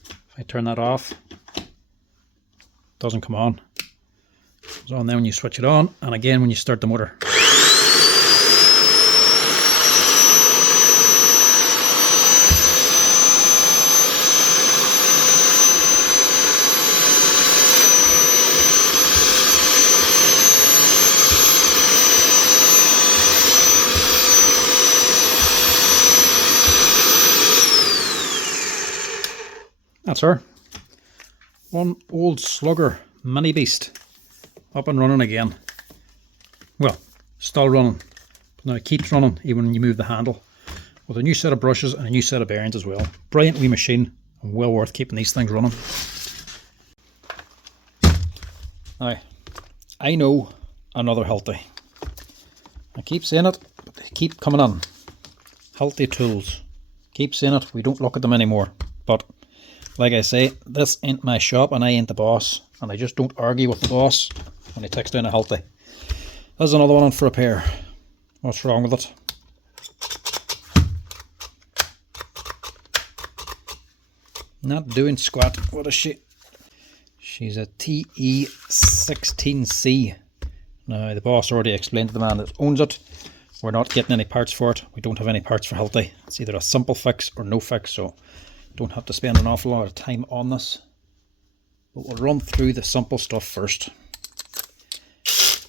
If I turn that off, it doesn't come on. It's on then when you switch it on, and again when you start the motor. That's her. One old Slugger mini beast up and running again. Well, still running, but now it keeps running even when you move the handle, with a new set of brushes and a new set of bearings as well. Brilliant wee machine and well worth keeping these things running. Now, I know another Hilti. I keep saying it, but they keep coming on. Hilti tools. Keep saying it, we don't look at them anymore. But like I say, this ain't my shop and I ain't the boss, and I just don't argue with the boss when he takes down a Hilti. There's another one on for repair. What's wrong with it? Not doing squat. What is she? She's a TE16C. Now the boss already explained to the man that owns it, we're not getting any parts for it. We don't have any parts for Hilti. It's either a simple fix or no fix, so don't have to spend an awful lot of time on this. But we'll run through the simple stuff first.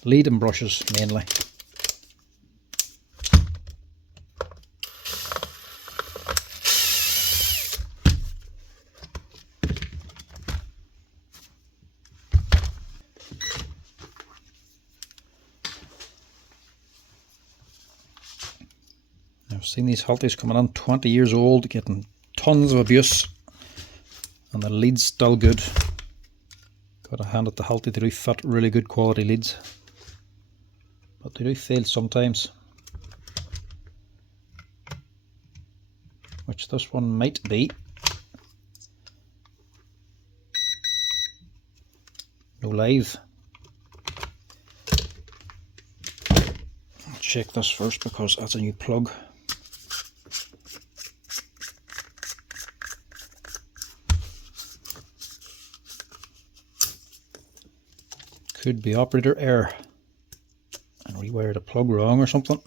Lead and brushes mainly. I've seen these Hiltis coming on 20 years old, getting tons of abuse, and the lead's still good. Gotta hand it to Hilti, they do fit really good quality leads, but they do fail sometimes, which this one might be. No live. I'll check this first because that's a new plug. Could be operator error and rewired a plug wrong or something.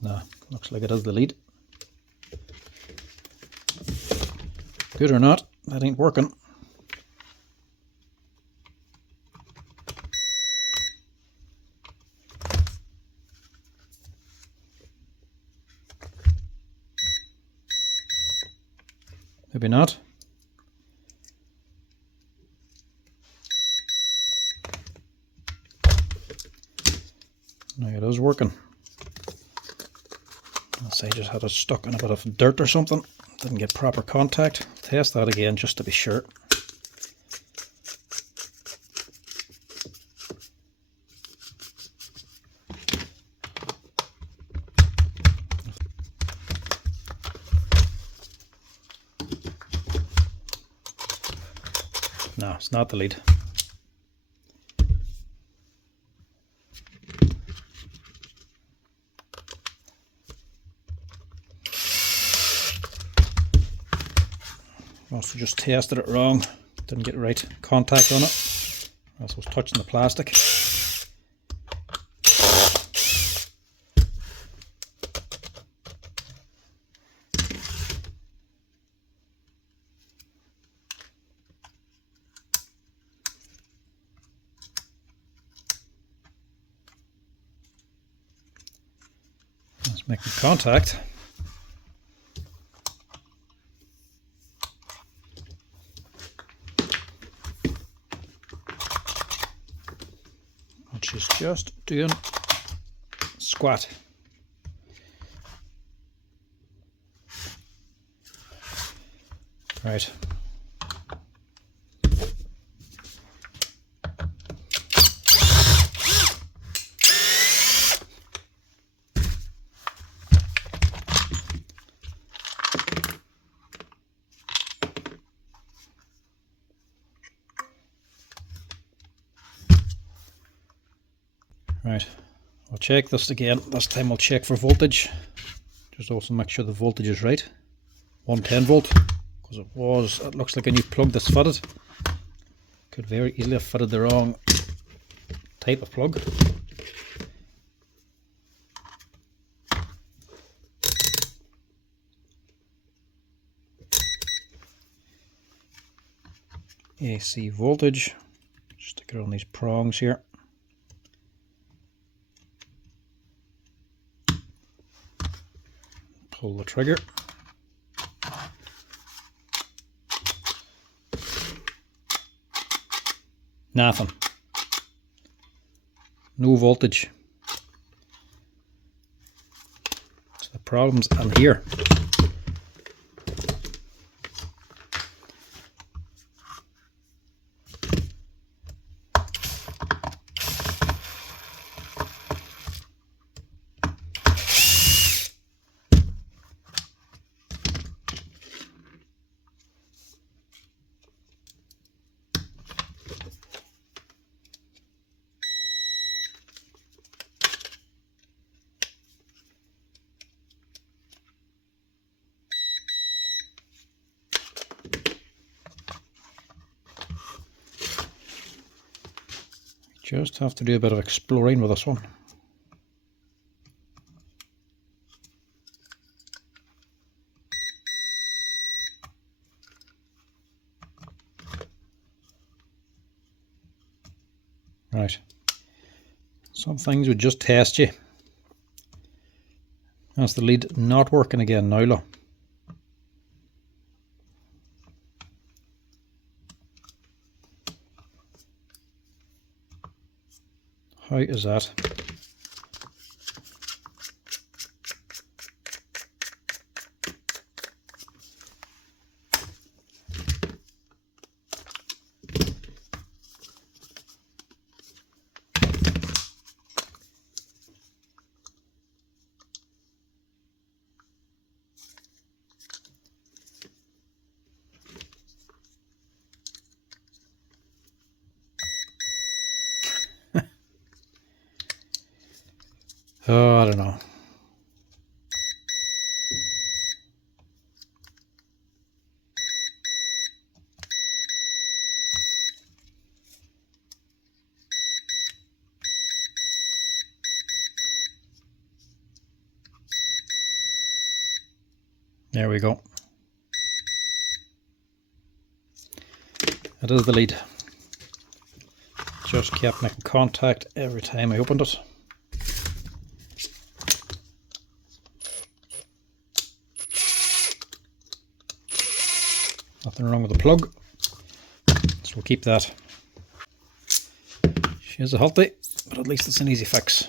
Nah, looks like it is the lead. Good or not, that ain't working. Maybe not. No, it is working. Unless I just had it stuck in a bit of dirt or something. Didn't get proper contact. Test that again just to be sure. No, it's not the lead. Also just tested it wrong. Didn't get right contact on it. Also was touching the plastic. Let's make the contact. Which is just doing squat. Right. Right, we'll check this again. This time we'll check for voltage. Just also make sure the voltage is right. 110 volt, because it looks like a new plug that's fitted. Could very easily have fitted the wrong type of plug. AC voltage, stick it on these prongs here. Pull the trigger. Nothing. No voltage. So the problem's in here. Just have to do a bit of exploring with this one. Right. Some things would just test you. That's the lead not working again now, look. How is that? Oh, I don't know. There we go. That is the lead. Just kept making contact every time I opened it. Nothing wrong with the plug, so we'll keep that. She is a Hilti, but at least it's an easy fix.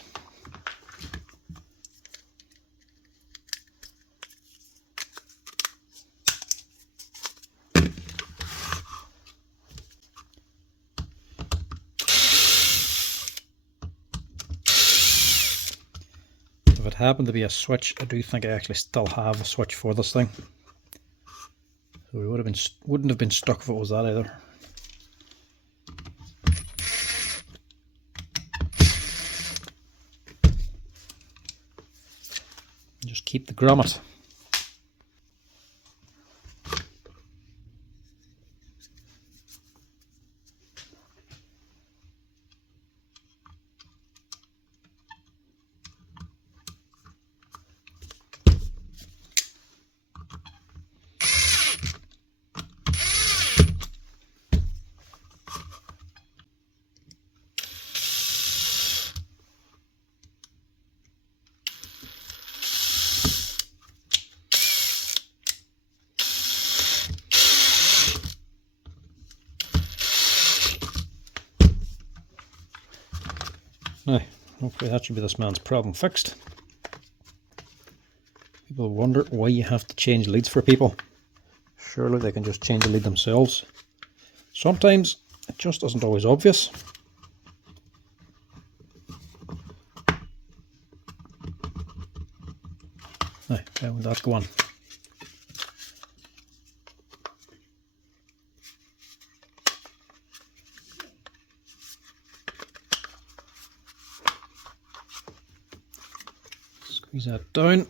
If it happened to be a switch, I do think I actually still have a switch for this thing. So we wouldn't have been stuck if it was that either. Just keep the grommet. Now, hopefully that should be this man's problem fixed. People wonder why you have to change leads for people. Surely they can just change the lead themselves. Sometimes it just isn't always obvious. Now, how will that go on? Squeeze that down.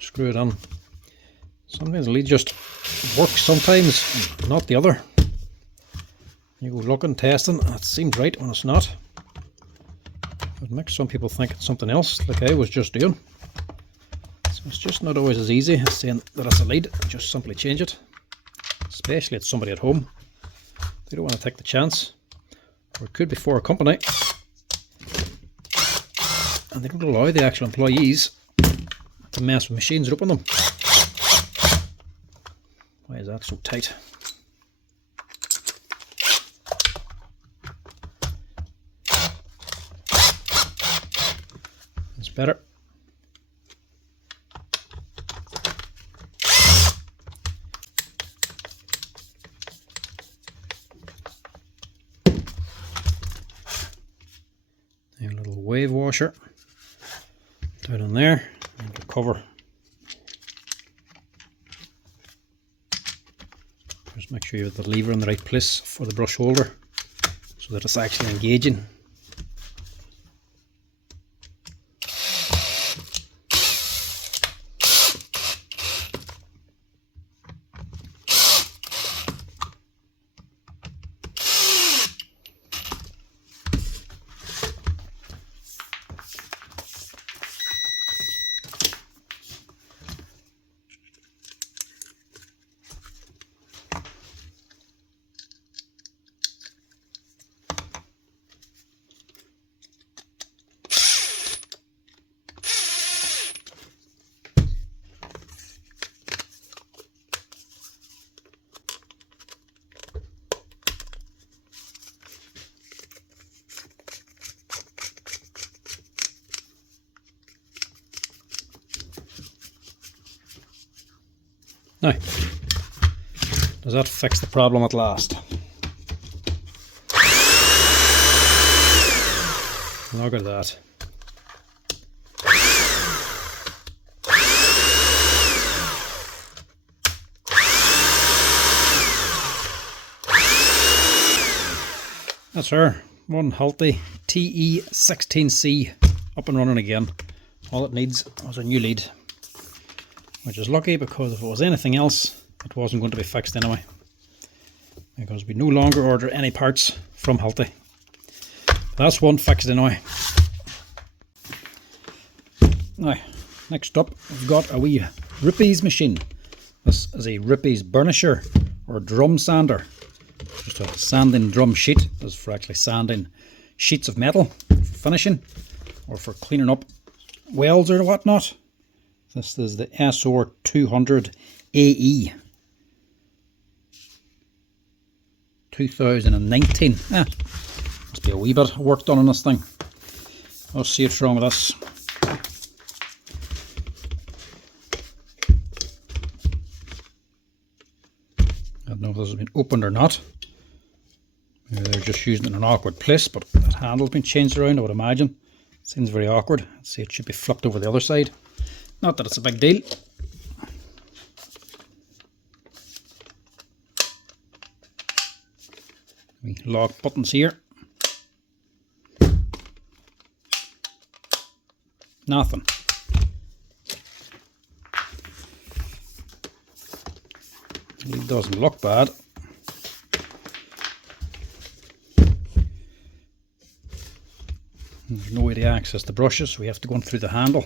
Screw it on. Sometimes the lead just works, sometimes not the other. You go looking, testing, and it seems right when it's not. It makes some people think it's something else, like I was just doing. So it's just not always as easy as saying that it's a lead. Just simply change it. Especially it's somebody at home. They don't want to take the chance. Or it could be for a company. And they don't allow the actual employees to mess with machines that open them. Why is that so tight? That's better. A little wave washer down in there, and the cover. Just make sure you have the lever in the right place for the brush holder so that it's actually engaging. Now, does that fix the problem at last? Look at that. That's her, one Hilti TE16C up and running again. All it needs was a new lead, which is lucky because if it was anything else, it wasn't going to be fixed anyway. Because we no longer order any parts from Hilti. That's one fixed anyway. Now, next up, we've got a wee Rupes machine. This is a Rupes burnisher or drum sander. Just a sanding drum sheet. This is for actually sanding sheets of metal, for finishing, or for cleaning up welds or whatnot. This is the SR200AE 2019. Must be a wee bit of work done on this thing. Let's see what's wrong with this. I don't know if this has been opened or not. Maybe they're just using it in an awkward place, but that handle's been changed around, I would imagine. It seems very awkward. Let's see, it should be flipped over the other side. Not that it's a big deal. We lock buttons here. Nothing. It doesn't look bad. There's no way to access the brushes, so we have to go in through the handle.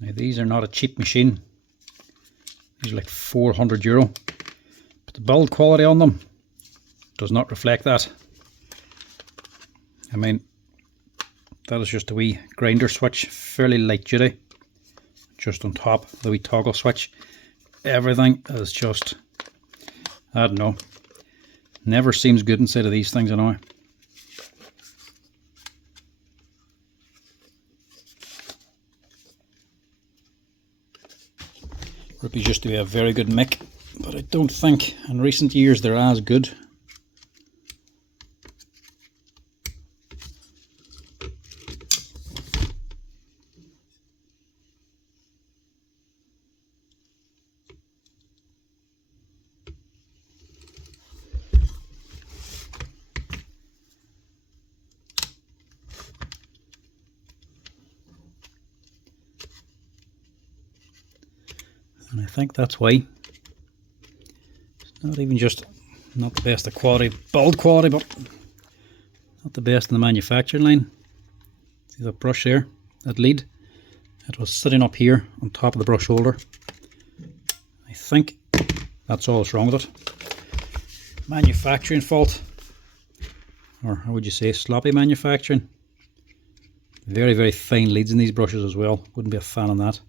Now these are not a cheap machine. These are like €400. But the build quality on them does not reflect that. I mean, that is just a wee grinder switch, fairly light duty. Just on top, the wee toggle switch. Everything is just, I don't know, never seems good inside of these things anyway. Rupes used to be a very good mic, but I don't think in recent years they're as good. And I think that's why. It's not even just not the best of quality, build quality, but not the best in the manufacturing line. See that brush there, that lead? It was sitting up here on top of the brush holder. I think that's all that's wrong with it. Manufacturing fault, or how would you say, sloppy manufacturing. Very, very fine leads in these brushes as well. Wouldn't be a fan of that.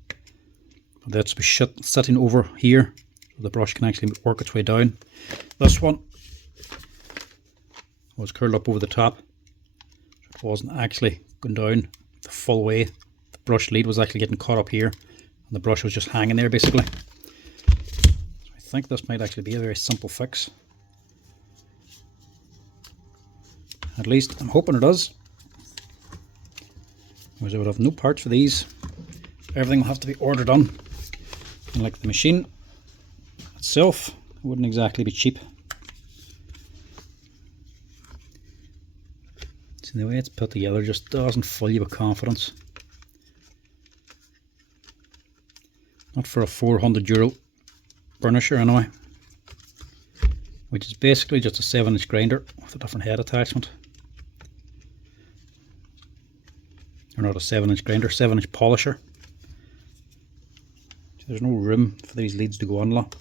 But that's be sitting over here, so the brush can actually work its way down. This one was curled up over the top. It wasn't actually going down the full way. The brush lead was actually getting caught up here, and the brush was just hanging there basically. So I think this might actually be a very simple fix. At least I'm hoping it is. Otherwise I would have no parts for these. Everything will have to be ordered on. And like the machine itself, it wouldn't exactly be cheap. See, the way it's put together just doesn't fill you with confidence. Not for a €400 burnisher anyway. Which is basically just a 7-inch grinder with a different head attachment. Or not a 7-inch grinder, 7-inch polisher. There's no room for these leads to go on lot.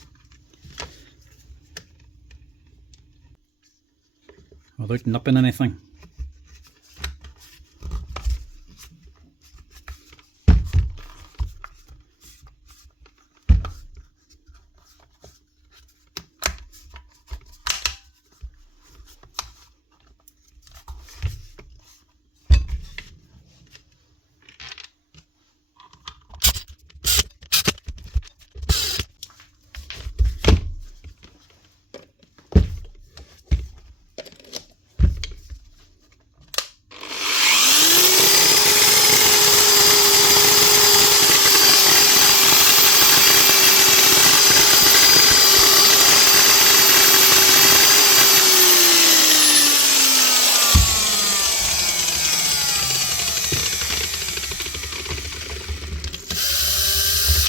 Without nipping anything.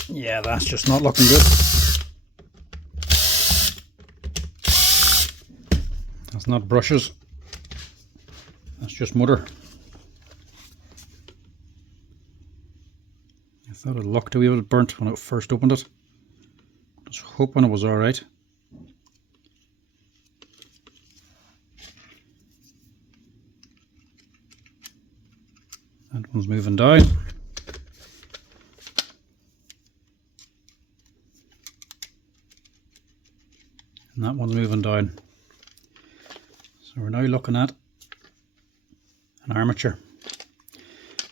Yeah, that's just not looking good. That's not brushes, that's just motor. I thought it looked a wee bit burnt when I first opened it. I was hoping it was alright. That one's moving down. And that one's moving down. So we're now looking at an armature.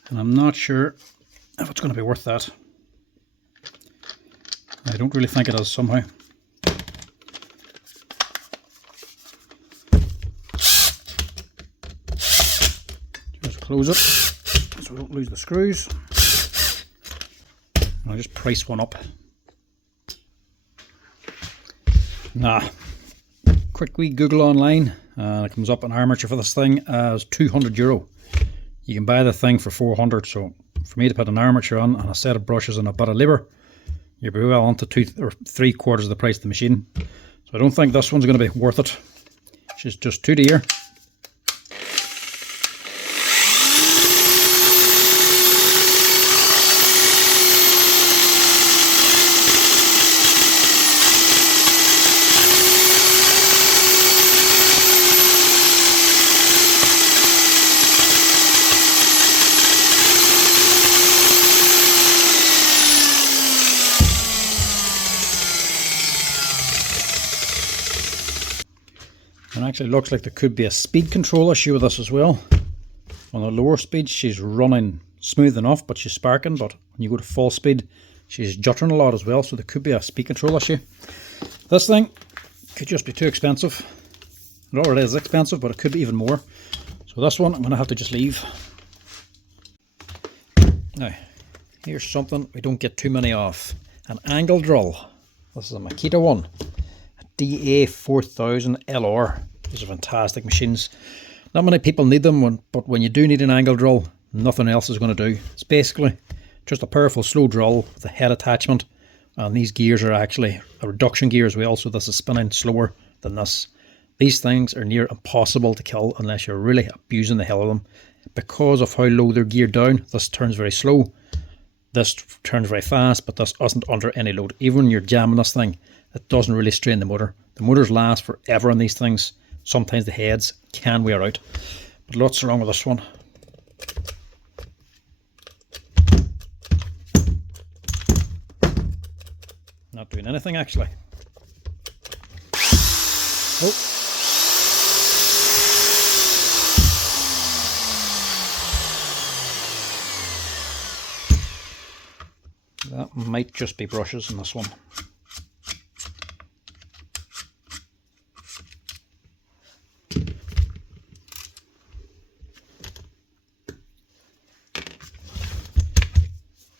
And I'm not sure if it's going to be worth that. I don't really think it is somehow. Just close it so we don't lose the screws. And I'll just price one up. Nah, quick wee Google online, it comes up an armature for this thing as €200. You can buy the thing for 400, so for me to put an armature on and a set of brushes and a bit of labour, you'll be well onto 2 or 3/4 of the price of the machine. So I don't think this one's going to be worth it. She's just too dear. And actually looks like there could be a speed control issue with this as well. On the lower speed she's running smooth enough, but she's sparking, but when you go to full speed she's juttering a lot as well, so there could be a speed control issue. This thing could just be too expensive. It already is expensive, but it could be even more. So this one I'm going to have to just leave. Now, here's something we don't get too many of. An angle drill. This is a Makita one. DA4000 LR. These are fantastic machines. Not many people need them, but when you do need an angle drill, nothing else is going to do. It's basically just a powerful slow drill with a head attachment And these gears are actually a reduction gear as well, so this is spinning slower than this. These things are near impossible to kill unless you're really abusing the hell of them. Because of how low they're geared down, this turns very slow. This turns very fast, but this isn't under any load. Even when you're jamming this thing, it doesn't really strain the motor. The motors last forever on these things. Sometimes the heads can wear out. But lots wrong with this one. Not doing anything actually. Oh. That might just be brushes in this one.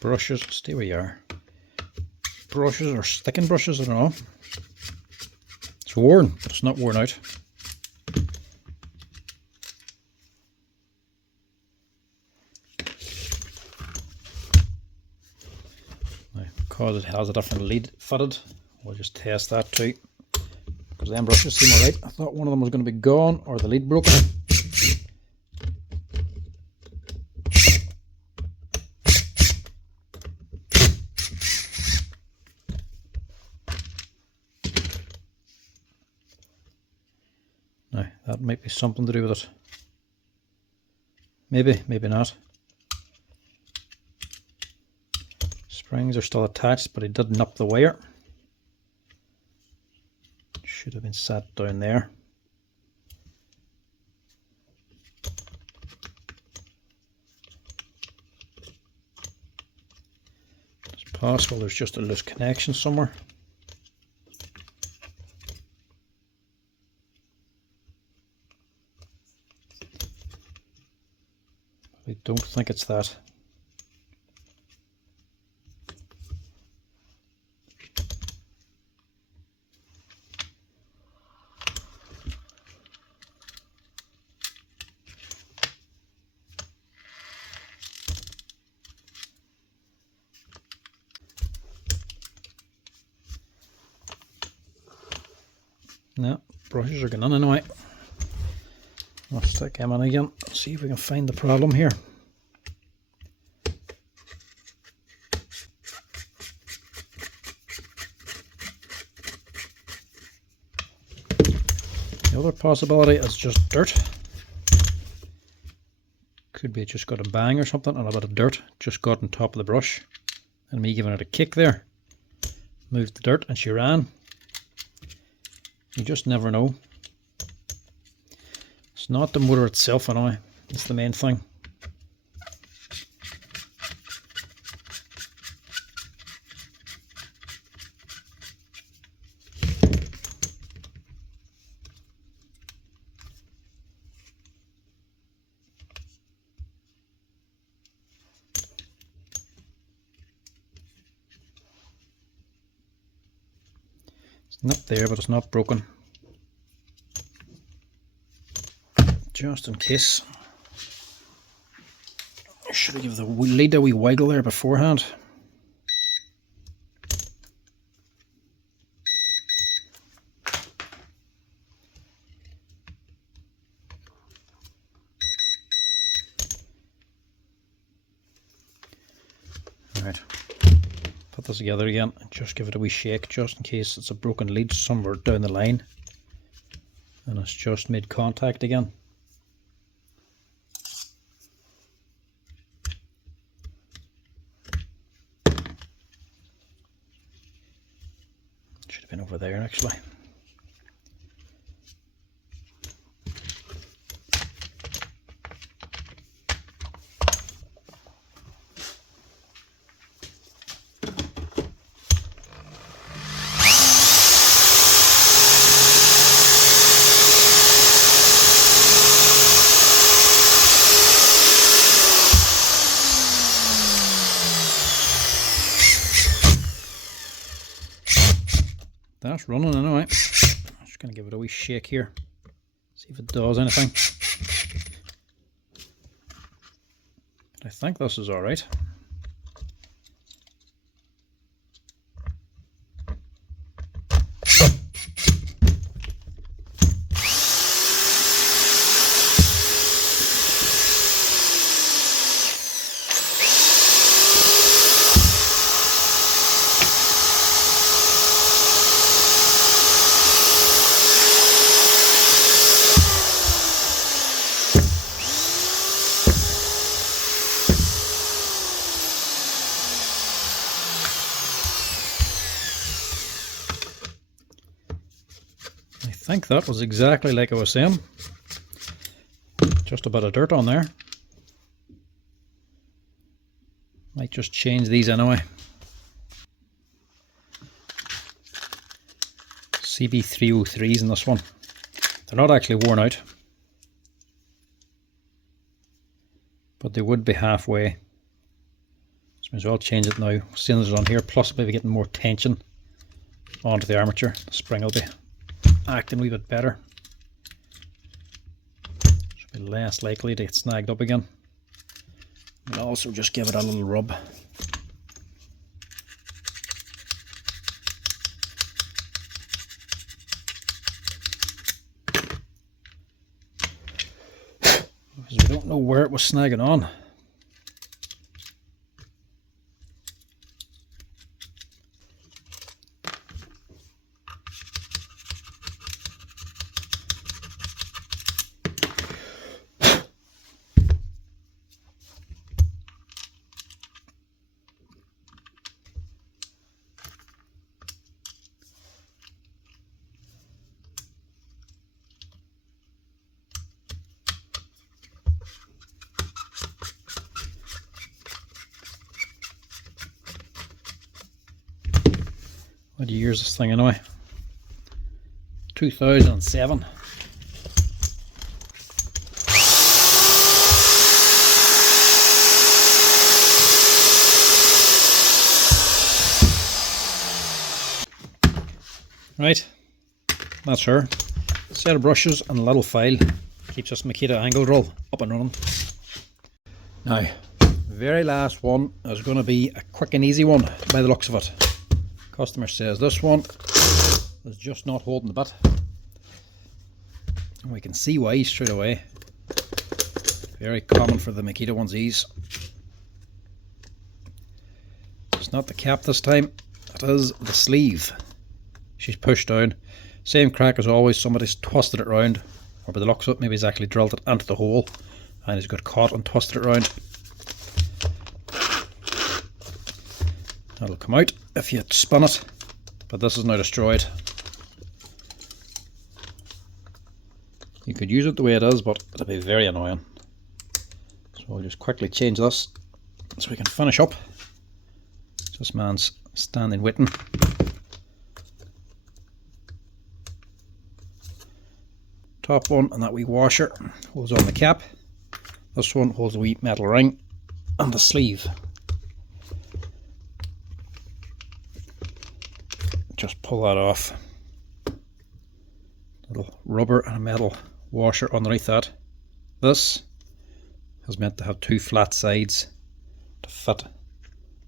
Brushes, stay where you are. Brushes or sticking brushes, I don't know. It's worn, but it's not worn out. Now, because it has a different lead fitted, we'll just test that too. Because them brushes seem alright. I thought one of them was going to be gone or the lead broken. Now, that might be something to do with it. Maybe, maybe not. Springs are still attached, but he did nip the wire. Should have been sat down there. It's possible there's just a loose connection somewhere. I don't think it's that. No, brushes are going in anyway. I'll stick them in again, see if we can find the problem here. The other possibility is just dirt. Could be it just got a bang or something and a bit of dirt just got on top of the brush. And me giving it a kick there. Moved the dirt and she ran. You just never know. It's not the motor itself anyway, it's the main thing. It's not there, but it's not broken. Just in case. I should have given the lead a wee wiggle there beforehand. Right, put this together again and just give it a wee shake just in case it's a broken lead somewhere down the line and it's just made contact again. Should have been over there actually. That's running anyway. I'm just going to give it a wee shake here, see if it does anything. I think this is alright. think that was exactly like I was saying. Just a bit of dirt on there. Might just change these anyway. CB303s in this one. They're not actually worn out, but they would be halfway. So might as well change it now, seeing as it's on here, plus maybe getting more tension onto the armature. The spring will be acting a wee bit better. Should be less likely to get snagged up again. And also just give it a little rub. Because we don't know where it was snagging on. What year is this thing anyway? 2007. Right, that's her. Set of brushes and a little file keeps this Makita angle drill up and running. Now, very last one is going to be a quick and easy one by the looks of it. Customer says this one is just not holding the bit, and we can see why straight away. Very common for the Makita ones, these. It's not the cap this time, it is the sleeve. She's pushed down. Same crack as always, somebody's twisted it round, or by the looks of it, maybe he's actually drilled it into the hole and he's got caught and twisted it round. That'll come out if you spin it, but this is now destroyed. You could use it the way it is, but it'll be very annoying. So we'll just quickly change this so we can finish up. This man's standing waiting. Top one and that wee washer holds on the cap. This one holds a wee metal ring and the sleeve. Just pull that off. Little rubber and a metal washer underneath that. This is meant to have two flat sides to fit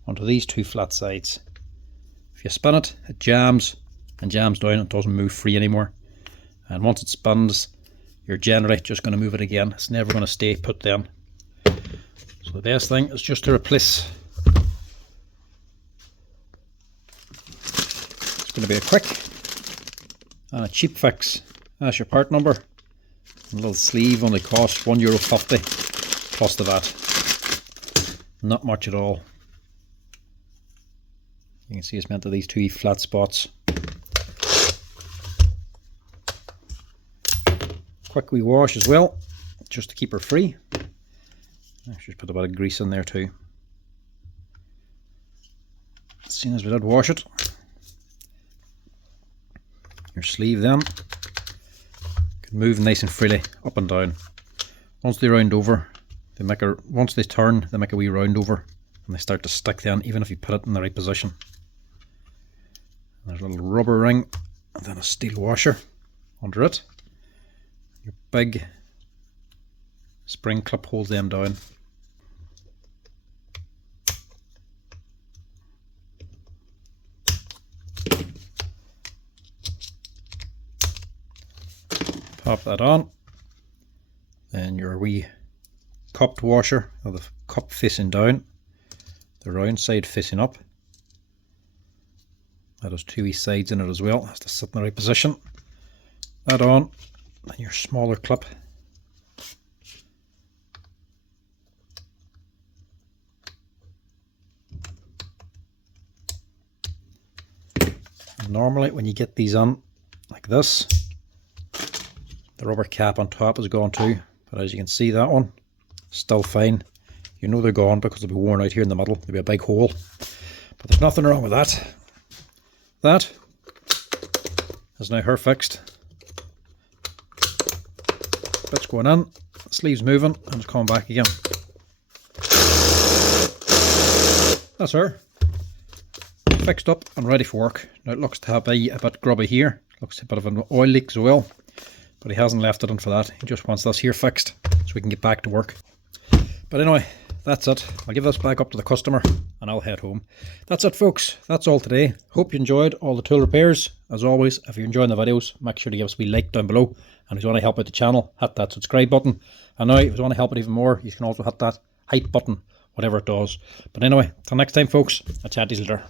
onto these two flat sides. If you spin it, it jams and jams down, it doesn't move free anymore. And once it spins, you're generally just going to move it again. It's never going to stay put then. So the best thing is just to replace. It's going to be a quick and a cheap fix. That's your part number. A little sleeve only costs €1.50 plus the VAT. Not much at all. You can see it's meant to these two flat spots. Quick wee wash as well, just to keep her free. I should put a bit of grease in there too. Seeing as we did wash it. Your sleeve then can move nice and freely up and down. Once they round over, once they turn, they make a wee round over and they start to stick then, even if you put it in the right position. There's a little rubber ring and then a steel washer under it. Your big spring clip holds them down. Pop that on. Then your wee cupped washer, or the cup facing down, the round side facing up. That has two wee sides in it as well, has to sit in the right position. That on. And your smaller clip. And normally when you get these on like this, rubber cap on top is gone too, but as you can see, that one still fine. You know they're gone because they'll be worn out here in the middle. There'll be a big hole, but there's nothing wrong with that. That is now her fixed. Bit's going in, sleeves moving, and it's coming back again. That's her. Fixed up and ready for work. Now it looks to have a bit grubby here. Looks a bit of an oil leak as well. But he hasn't left it in for that. He just wants this here fixed so we can get back to work. But anyway, that's it. I'll give this back up to the customer and I'll head home. That's it, folks. That's all today. Hope you enjoyed all the tool repairs. As always, if you're enjoying the videos, make sure to give us a wee like down below. And if you want to help out the channel, hit that subscribe button. And now, if you want to help it even more, you can also hit that hype button, whatever it does. But anyway, till next time, folks, I'll chat to you later.